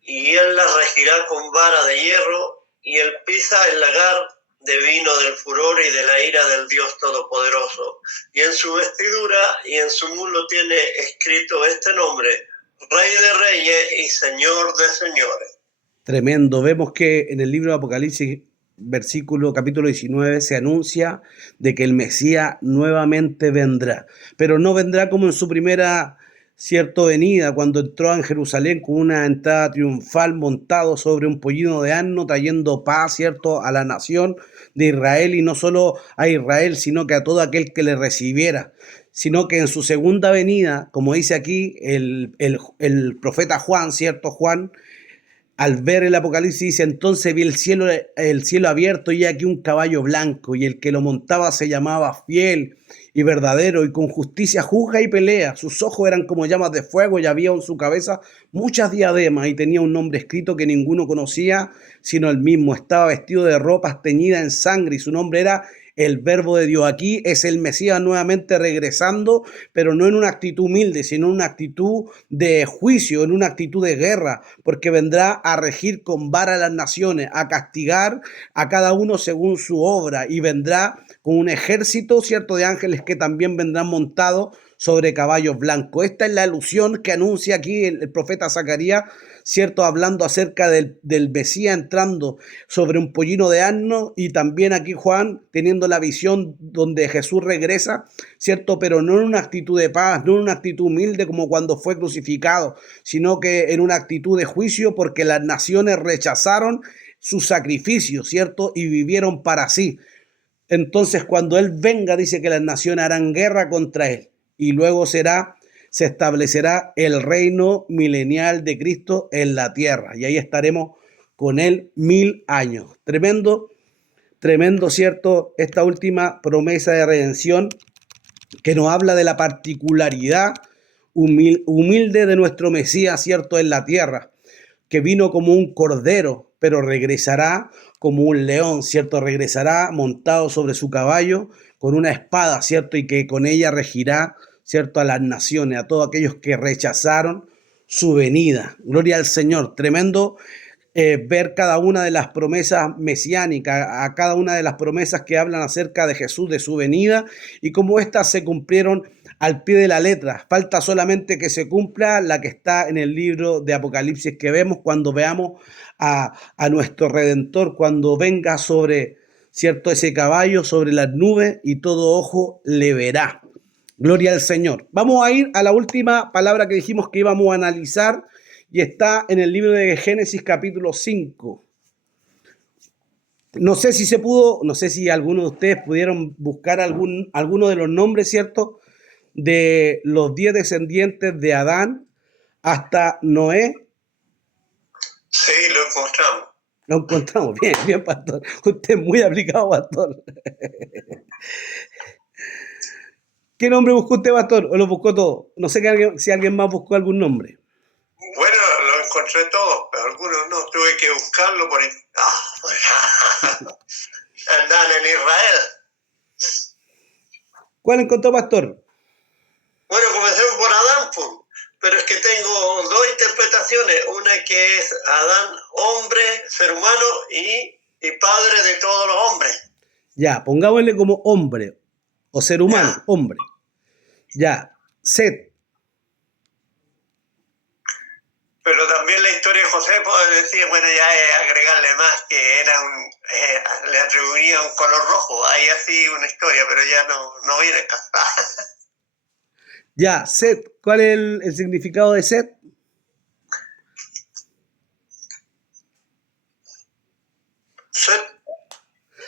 y él las regirá con vara de hierro, y él pisa el lagar de vino del furor y de la ira del Dios Todopoderoso. Y en su vestidura y en su muslo tiene escrito este nombre: Rey de Reyes y Señor de Señores. Tremendo. Vemos que en el libro de Apocalipsis, capítulo 19, se anuncia de que el Mesías nuevamente vendrá, pero no vendrá como en su primera venida, cuando entró en Jerusalén con una entrada triunfal montado sobre un pollino de asno, trayendo paz, ¿cierto?, a la nación de Israel, y no solo a Israel, sino que a todo aquel que le recibiera, sino que en su segunda venida, como dice aquí el profeta Juan, ¿cierto? Juan, al ver el Apocalipsis, dice, entonces vi el cielo abierto y aquí un caballo blanco, y el que lo montaba se llamaba Fiel y Verdadero, y con justicia juzga y pelea. Sus ojos eran como llamas de fuego, y había en su cabeza muchas diademas, y tenía un nombre escrito que ninguno conocía sino él mismo. Estaba vestido de ropas teñidas en sangre, y su nombre era el Verbo de Dios. Aquí es el Mesías nuevamente regresando, pero no en una actitud humilde, sino en una actitud de juicio, en una actitud de guerra, porque vendrá a regir con vara a las naciones, a castigar a cada uno según su obra, y vendrá con un ejército, ¿cierto?, de ángeles que también vendrán montados sobre caballos blancos. Esta es la alusión que anuncia aquí el profeta Zacarías, ¿cierto? Hablando acerca del Mesías entrando sobre un pollino de asno, y también aquí Juan teniendo la visión donde Jesús regresa, ¿cierto? Pero no en una actitud de paz, no en una actitud humilde como cuando fue crucificado, sino que en una actitud de juicio, porque las naciones rechazaron su sacrificio, ¿cierto? Y vivieron para sí. Entonces, cuando Él venga, dice que las naciones harán guerra contra Él, y luego se establecerá el reino milenial de Cristo en la tierra, y ahí estaremos con Él 1000 años. Tremendo, tremendo, ¿cierto? Esta última promesa de redención que nos habla de la particularidad humilde de nuestro Mesías, ¿cierto? En la tierra, que vino como un cordero, pero regresará como un león, ¿cierto? Regresará montado sobre su caballo con una espada, ¿cierto? Y que con ella regirá, ¿cierto? A las naciones, a todos aquellos que rechazaron su venida. Gloria al Señor. Tremendo ver cada una de las promesas mesiánicas, a cada una de las promesas que hablan acerca de Jesús, de su venida, y cómo éstas se cumplieron al pie de la letra. Falta solamente que se cumpla la que está en el libro de Apocalipsis que vemos cuando veamos a nuestro Redentor, cuando venga sobre, ¿cierto?, ese caballo, sobre las nubes, y todo ojo le verá. Gloria al Señor. Vamos a ir a la última palabra que dijimos que íbamos a analizar, y está en el libro de Génesis capítulo 5. No sé si se pudo, no sé si alguno de ustedes pudieron buscar alguno de los nombres, ¿cierto?, de los 10 descendientes de Adán hasta Noé. Sí, lo encontramos. Lo encontramos. Bien, bien, pastor. Usted es muy aplicado, pastor. ¿Qué nombre buscó usted, pastor? ¿O lo buscó todo? No sé si alguien más buscó algún nombre. Bueno, lo encontré todo, pero algunos no. Tuve que buscarlo por... Andan en Israel. ¿Cuál encontró, pastor? Bueno, comencemos por Adán, pues. Pero es que tengo dos interpretaciones. Una que es Adán, hombre, ser humano, y padre de todos los hombres. Ya, pongámosle como hombre o ser humano, Ya. hombre. Ya, Set. Pero también la historia de José puede decir, bueno, ya es agregarle más, que era le atribuía un color rojo. Ahí así una historia, pero ya no viene acá. Ya, Set. ¿Cuál es el significado de Set? Set,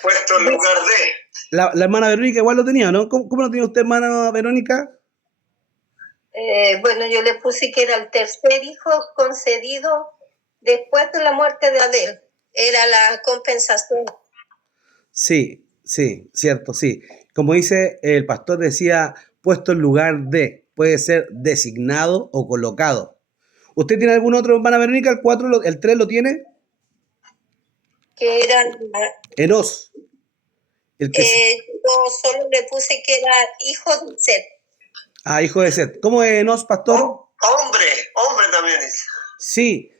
puesto en lugar de. La hermana Verónica igual lo tenía, ¿no? ¿Cómo lo tenía usted, hermana Verónica? Bueno, yo le puse que era el tercer hijo concedido después de la muerte de Abel. Era la compensación. Sí, sí, cierto, sí. Como dice, el pastor decía, puesto en lugar de, puede ser designado o colocado. ¿Usted tiene algún otro, hermana Verónica? ¿El 4, el 3 lo tiene? Que era... Enos. Yo solo le puse que era hijo de Set. Ah, hijo de Set. ¿Cómo es Enos, pastor? Hombre también dice. Sí.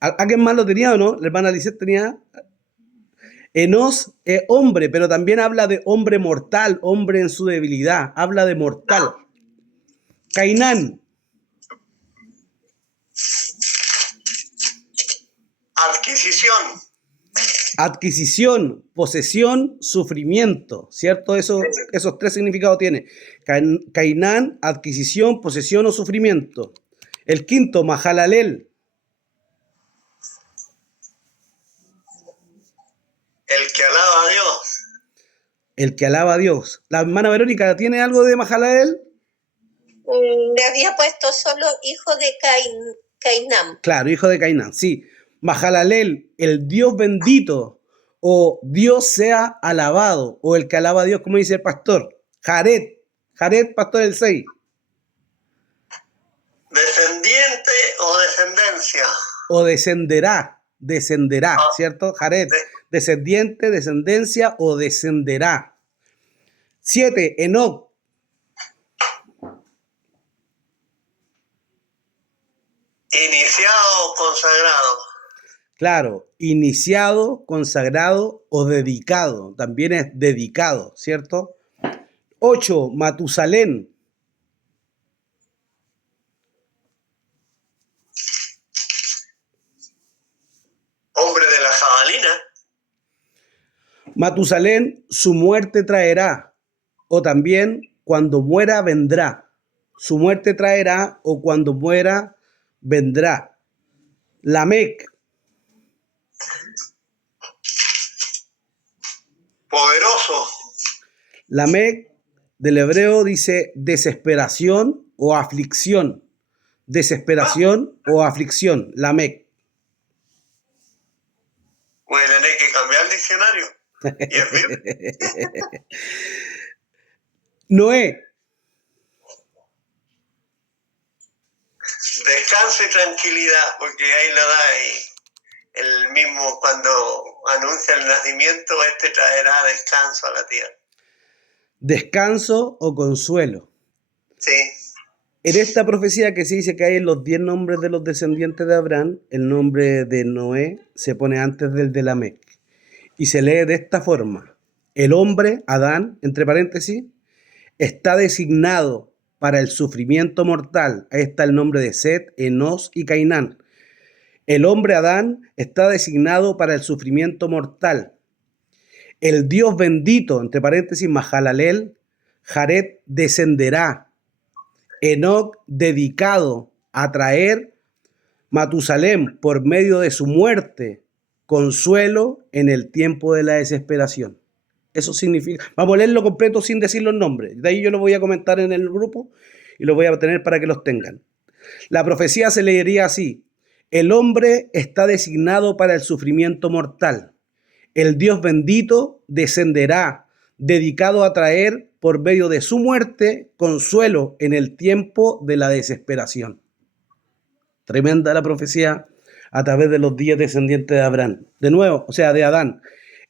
¿Alguien más lo tenía o no? La hermana Lisette tenía. Enos es hombre, pero también habla de hombre mortal, hombre en su debilidad. Habla de mortal. Cainán. Adquisición, posesión, sufrimiento, ¿cierto? Esos 3 significados tiene. Cainán, adquisición, posesión o sufrimiento. El 5, Mahalalel. El que alaba a Dios. El que alaba a Dios. ¿La hermana Verónica tiene algo de Mahalalel? Le había puesto solo hijo de Cainán. Claro, hijo de Cainán, sí. Mahalalel, el Dios bendito, o Dios sea alabado, o el que alaba a Dios, como dice el pastor. Jared, pastor del 6. Descendiente o descendencia. O descenderá, ¿cierto? Jared, descendiente, descendencia o descenderá. 7, Enoc. Iniciado, consagrado. Claro, iniciado, consagrado o dedicado. También es dedicado, ¿cierto? 8, Matusalén. Adivina. Matusalén su muerte traerá, o también cuando muera vendrá. Su muerte traerá, o cuando muera vendrá. Lamec, Poderoso. Lamec del hebreo dice desesperación o aflicción. Desesperación o aflicción. Lamec. Voy a tener que cambiar el diccionario. Y es bien. Noé, Descanso y tranquilidad, porque ahí lo da el mismo cuando anuncia el nacimiento, traerá descanso a la tierra. descanso o consuelo. Sí, En esta profecía que se dice que hay en los 10 nombres de los descendientes de Abraham, el nombre de Noé se pone antes del de Lamec. Y se lee de esta forma. El hombre, Adán, entre paréntesis, está designado para el sufrimiento mortal. Ahí está el nombre de Set, Enos y Cainán. El hombre Adán está designado para el sufrimiento mortal. El Dios bendito, entre paréntesis, Mahalalel, Jared, descenderá. Enoc, dedicado a traer Matusalén por medio de su muerte, consuelo en el tiempo de la desesperación. Eso significa, vamos a leerlo completo sin decir los nombres. De ahí yo lo voy a comentar en el grupo y lo voy a tener para que los tengan. La profecía se leería así: el hombre está designado para el sufrimiento mortal. El Dios bendito descenderá, dedicado a traer por medio de su muerte consuelo en el tiempo de la desesperación. Tremenda la profecía a través de los 10 descendientes de Abraham. De nuevo, o sea, de Adán.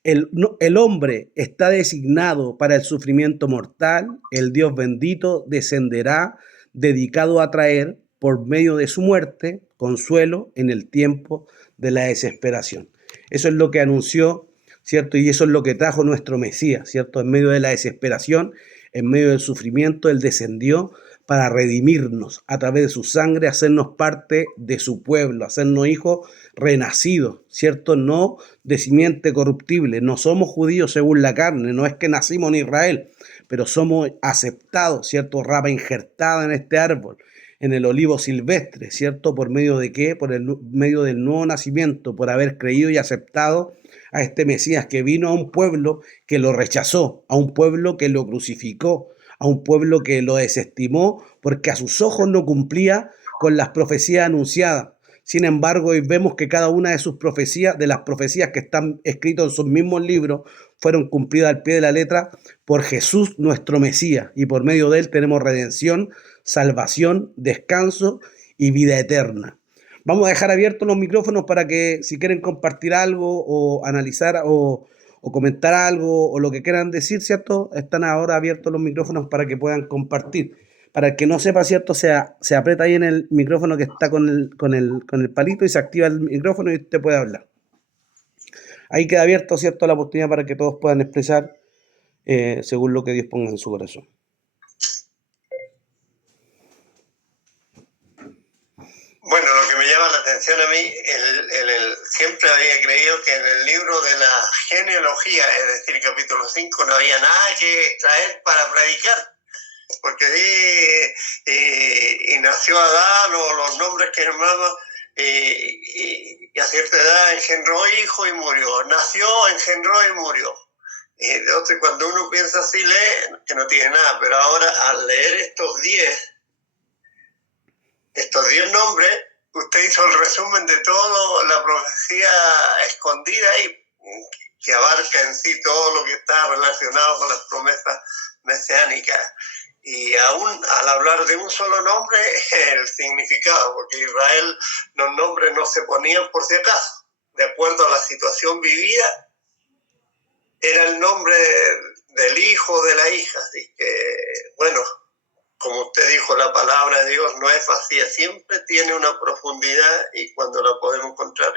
El hombre está designado para el sufrimiento mortal. El Dios bendito descenderá, dedicado a traer por medio de su muerte consuelo en el tiempo de la desesperación. Eso es lo que anunció, ¿cierto? Y eso es lo que trajo nuestro Mesías, ¿cierto? En medio de la desesperación, en medio del sufrimiento, Él descendió para redimirnos a través de su sangre, hacernos parte de su pueblo, hacernos hijos renacidos, ¿cierto? No de simiente corruptible. No somos judíos según la carne, no es que nacimos en Israel, pero somos aceptados, ¿cierto? Rama injertada en este árbol, en el olivo silvestre, ¿cierto? ¿Por medio de qué? Por el medio del nuevo nacimiento, por haber creído y aceptado a este Mesías que vino a un pueblo que lo rechazó, a un pueblo que lo crucificó, a un pueblo que lo desestimó porque a sus ojos no cumplía con las profecías anunciadas. Sin embargo, hoy vemos que cada una de sus profecías, de las profecías que están escritas en sus mismos libros, fueron cumplidas al pie de la letra por Jesús, nuestro Mesías, y por medio de él tenemos redención, salvación, descanso y vida eterna. Vamos a dejar abiertos los micrófonos para que si quieren compartir algo o analizar o comentar algo o lo que quieran decir, ¿cierto? Están ahora abiertos los micrófonos para que puedan compartir. Para el que no sepa, ¿cierto? Se aprieta ahí en el micrófono que está con el palito y se activa el micrófono y usted puede hablar. Ahí queda abierto, ¿cierto? La oportunidad para que todos puedan expresar según lo que Dios ponga en su corazón. Bueno, lo que me llama la atención a mí, siempre había creído que en el libro de la genealogía, es decir, capítulo 5, no había nada que traer para predicar, porque y nació Adán o los nombres que llamaba, y a cierta edad engendró hijo y murió, nació, engendró y murió. Y entonces cuando uno piensa así, lee que no tiene nada, pero ahora al leer estos 10 nombres, usted hizo el resumen de toda la profecía escondida y que abarca en sí todo lo que está relacionado con las promesas mesiánicas. Y aún al hablar de un solo nombre, el significado, porque Israel los nombres no se ponían por si acaso. De acuerdo a la situación vivida, era el nombre del hijo o de la hija. Así que, bueno, como usted dijo, la palabra de Dios no es vacía, siempre tiene una profundidad y cuando la podemos encontrar.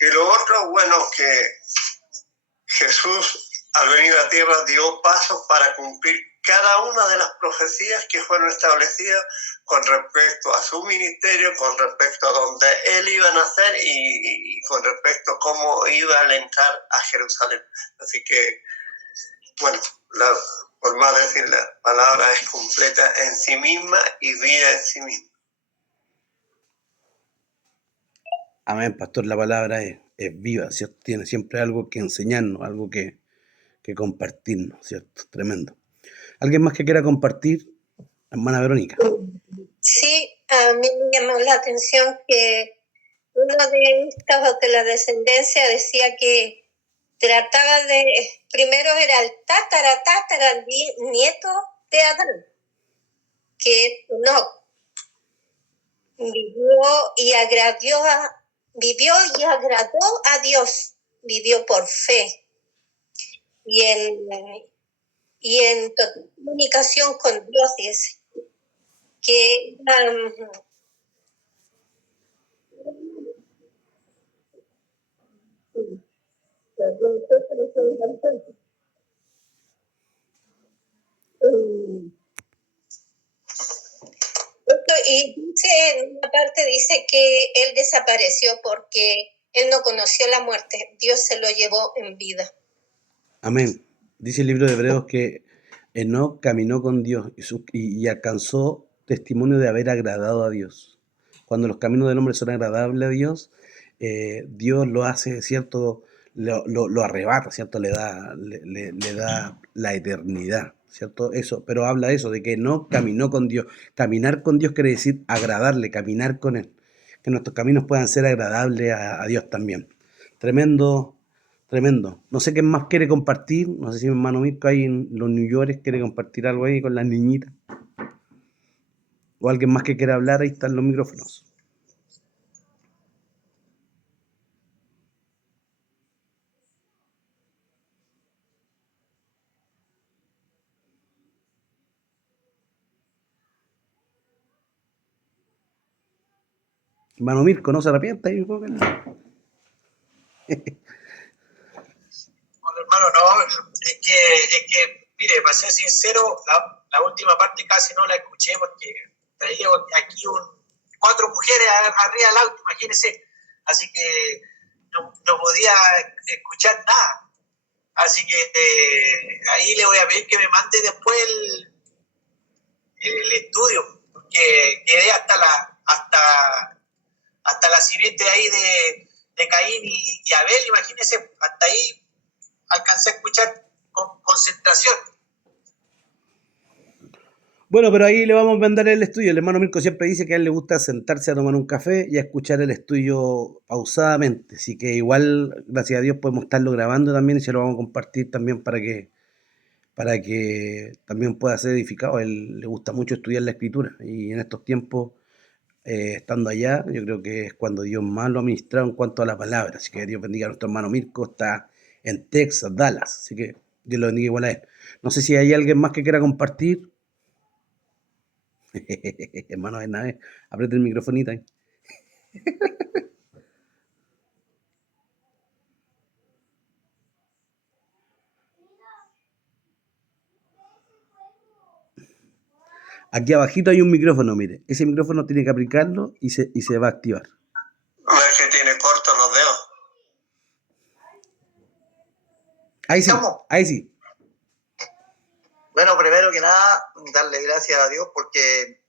Y lo otro, bueno, que Jesús al venir a la tierra dio pasos para cumplir cada una de las profecías que fueron establecidas con respecto a su ministerio, con respecto a donde él iba a nacer y con respecto a cómo iba a alentar a Jerusalén. Así que, bueno, por más decir, la palabra es completa en sí misma y vida en sí misma. Amén, pastor, la palabra es viva, ¿cierto? Tiene siempre algo que enseñarnos, algo que compartirnos, ¿cierto? Tremendo. ¿Alguien más que quiera compartir? Hermana Verónica. Sí, a mí me llamó la atención que uno de estos de la descendencia decía que trataba primero era el nieto de Adán, que es Enoc. Vivió y agradó a Dios, vivió por fe y en total comunicación con Dios, dice, que y dice, en una parte dice que él desapareció porque él no conoció la muerte, Dios se lo llevó en vida. Amén. Dice el libro de Hebreos que Enoc caminó con Dios y alcanzó testimonio de haber agradado a Dios. Cuando los caminos del hombre son agradables a Dios, Dios lo hace, ¿cierto? Lo arrebata, ¿cierto? Le da la eternidad, ¿cierto? Eso, pero habla eso, de que no caminó con Dios. Caminar con Dios quiere decir agradarle, caminar con Él. Que nuestros caminos puedan ser agradables a Dios también. Tremendo. Tremendo. No sé quién más quiere compartir. No sé si mi hermano Mirko ahí en los New York quiere compartir algo ahí con las niñitas. O alguien más que quiera hablar, ahí están los micrófonos. Hermano Mirko, no se arrepienta ahí. Bueno, hermano, no, es que, mire, para ser sincero, la última parte casi no la escuché porque traía aquí 4 mujeres arriba del auto, imagínense, así que no podía escuchar nada. Así que ahí le voy a pedir que me mande después el estudio, porque quedé hasta la simiente ahí de Caín y Abel, imagínense, hasta ahí alcancé a escuchar con concentración. Bueno, pero ahí le vamos a mandar el estudio. El hermano Mirko siempre dice que a él le gusta sentarse a tomar un café y a escuchar el estudio pausadamente. Así que igual, gracias a Dios, podemos estarlo grabando también y se lo vamos a compartir también para que también pueda ser edificado. A él le gusta mucho estudiar la escritura y en estos tiempos, estando allá, yo creo que es cuando Dios más lo ha ministrado en cuanto a la palabra. Así que Dios bendiga a nuestro hermano Mirko, está en Texas, Dallas. Así que Dios lo bendiga igual a él. No sé si hay alguien más que quiera compartir. Hermano Bernabé, aprieta el microfonito ahí. Aquí abajito hay un micrófono, mire. Ese micrófono tiene que aplicarlo y se va a activar. Es que tiene cortos los dedos. Ahí sí, ¿Estamos? ahí sí. Bueno, primero que nada, darle gracias a Dios porque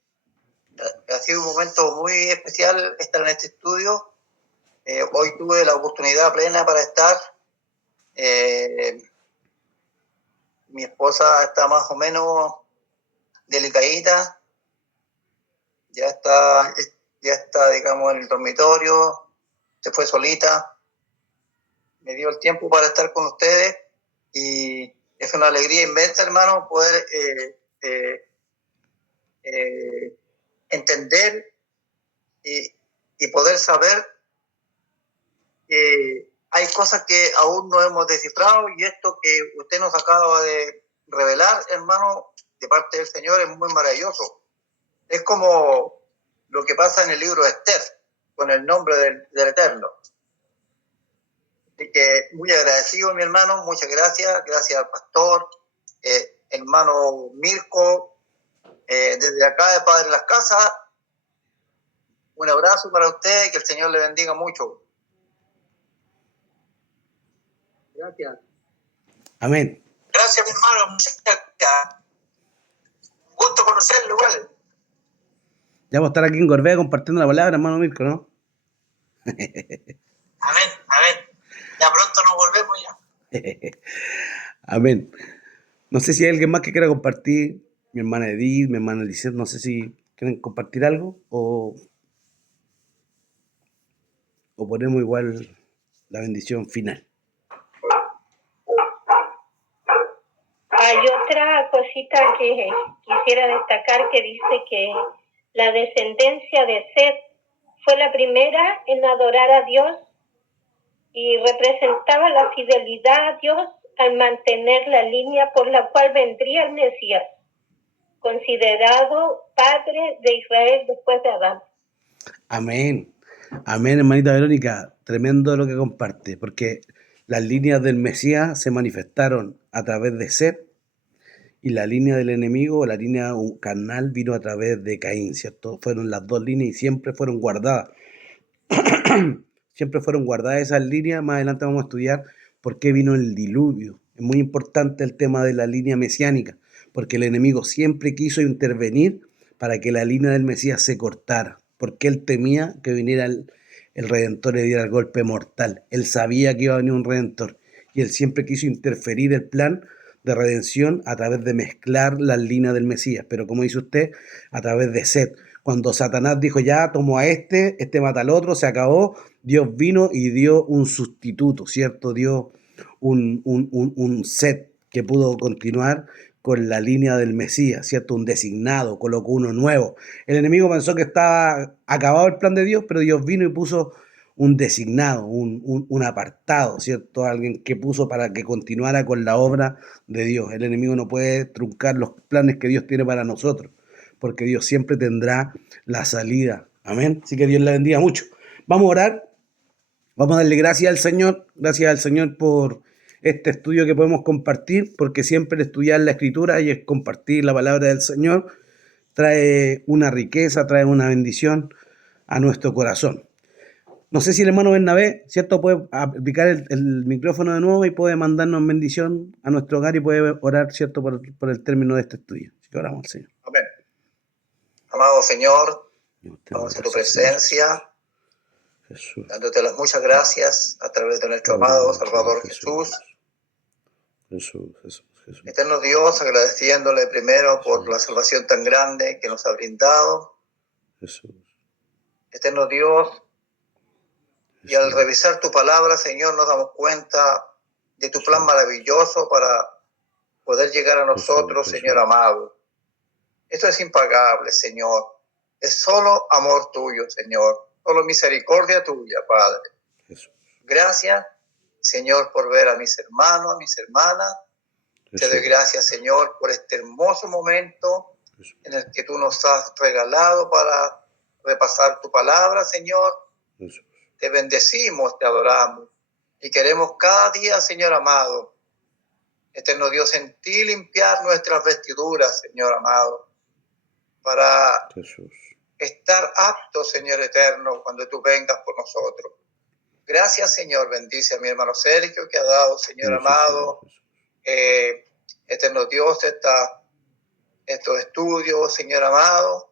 ha sido un momento muy especial estar en este estudio. Hoy tuve la oportunidad plena para estar. Mi esposa está más o menos delicadita, ya está, digamos, en el dormitorio, se fue solita, me dio el tiempo para estar con ustedes y es una alegría inmensa, hermano, poder entender y poder saber que hay cosas que aún no hemos descifrado y esto que usted nos acaba de revelar, hermano, de parte del Señor es muy maravilloso. Es como lo que pasa en el libro de Esther, con el nombre del Eterno. Así que muy agradecido, mi hermano, muchas gracias. Gracias al pastor, hermano Mirko, desde acá de Padre Las Casas, Un abrazo para usted y que el Señor le bendiga mucho. Gracias. Amén. Gracias, mi hermano. Muchas gracias. Gusto conocerlo igual. Ya vamos a estar aquí en Gorbea compartiendo la palabra, hermano Mirko, ¿no? Amén, amén. Ya pronto nos volvemos ya. Amén. No sé si hay alguien más que quiera compartir. Mi hermana Edith, mi hermana Lisette, no sé si quieren compartir algo o ponemos igual la bendición final. Hay otra cosita que quisiera destacar que dice que la descendencia de Set fue la primera en adorar a Dios y representaba la fidelidad a Dios al mantener la línea por la cual vendría el Mesías, considerado padre de Israel después de Adán. Amén. Amén, hermanita Verónica. Tremendo lo que comparte, porque las líneas del Mesías se manifestaron a través de Set y la línea del enemigo, la línea carnal, vino a través de Caín, ¿cierto? Fueron las dos líneas y siempre fueron guardadas. Siempre fueron guardadas esas líneas. Más adelante vamos a estudiar por qué vino el diluvio. Es muy importante el tema de la línea mesiánica, porque el enemigo siempre quiso intervenir para que la línea del Mesías se cortara, porque él temía que viniera el Redentor y diera el golpe mortal. Él sabía que iba a venir un Redentor y él siempre quiso interferir el plan de redención a través de mezclar las líneas del Mesías, pero como dice usted, a través de Set. Cuando Satanás dijo ya, tomó a este mata al otro, se acabó, Dios vino y dio un sustituto, ¿cierto? Dio un Set que pudo continuar con la línea del Mesías, ¿cierto? Un designado, colocó uno nuevo. El enemigo pensó que estaba acabado el plan de Dios, pero Dios vino y puso un designado, un apartado, ¿cierto? Alguien que puso para que continuara con la obra de Dios. El enemigo no puede truncar los planes que Dios tiene para nosotros, porque Dios siempre tendrá la salida. Amén. Así que Dios la bendiga mucho. Vamos a orar. Vamos a darle gracias al Señor por este estudio que podemos compartir, porque siempre el estudiar la Escritura y el compartir la palabra del Señor trae una riqueza, trae una bendición a nuestro corazón. No sé si el hermano Bernabé, ¿cierto? Puede aplicar el micrófono de nuevo y puede mandarnos bendición a nuestro hogar y puede orar, ¿cierto? Por el término de este estudio. Así que oramos al Señor. Amén. Amado Señor, vamos a tu presencia, Jesús. dándote las muchas gracias a través de nuestro amado Salvador Jesús. Jesús. Eterno Dios, agradeciéndole primero por la salvación tan grande que nos ha brindado. Jesús. Eterno Dios, y al revisar tu palabra, Señor, nos damos cuenta de tu plan maravilloso para poder llegar a nosotros, Señor amado. Esto es impagable, Señor. Es solo amor tuyo, Señor. Solo misericordia tuya, Padre. Jesús. Gracias, Señor, por ver a mis hermanos, a mis hermanas. Te doy gracias, Señor, por este hermoso momento en el que tú nos has regalado para repasar tu palabra, Señor. Jesús. Te bendecimos, te adoramos y queremos cada día, Señor amado, eterno Dios, en ti limpiar nuestras vestiduras, Señor amado, para Jesús. estar aptos, Señor eterno, cuando tú vengas por nosotros. Gracias, Señor, bendice a mi hermano Sergio que ha dado, Señor amado, eterno Dios, estos estudios, Señor amado.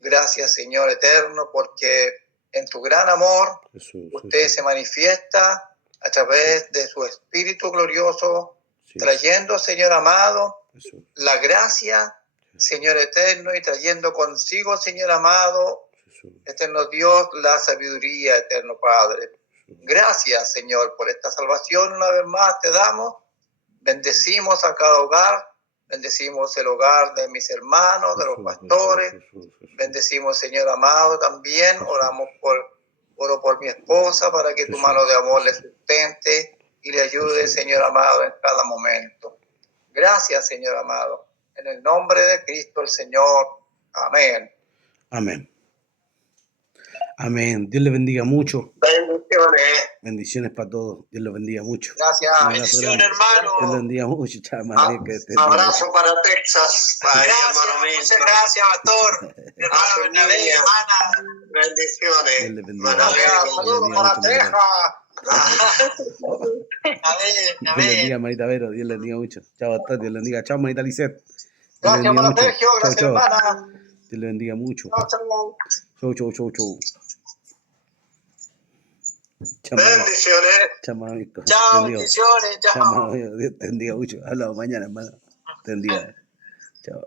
Gracias, Señor eterno, porque en tu gran amor, usted se manifiesta a través de su Espíritu glorioso, trayendo, Señor amado, la gracia, Señor eterno, y trayendo consigo, Señor amado, eterno Dios, la sabiduría, eterno Padre. Gracias, Señor, por esta salvación. Una vez más te damos. Bendecimos a cada hogar. Bendecimos el hogar de mis hermanos, de los pastores. Bendecimos, Señor amado, también. Oro por mi esposa para que tu mano de amor le sustente y le ayude, Señor amado, en cada momento. Gracias, Señor amado. En el nombre de Cristo el Señor. Amén. Amén. Amén. Dios les bendiga mucho. Bendiciones. Bendiciones para todos. Dios los bendiga mucho. Gracias. Bendiciones, hermano. Dios los bendiga mucho. Chao, madre, que estés Abrazo para Texas. Para Gracias, hermano mío. muchas gracias, pastor. Hermano Bernabé, hermana. Bendiciones. Dios les bendiga. Manuel, Saludos bendiga para mucho, Texas. Dios les bendiga, manita Vero. Dios les bendiga mucho. Chao, hasta Dios les bendiga. Chao, manita Lisette. Dios les Gracias, bendiga hermano mucho. Sergio. Chao, Gracias, chao. hermana. Dios les bendiga mucho. Chao, chao. Chau, chau, chau, chau. Chao, mami. bendiciones. Chao, mami. Dios Chao, te bendiga. bendiciones. Chao, Chao. mami. Dios te bendiga mucho. Hablamos mañana, hermano. Te bendiga. Chao.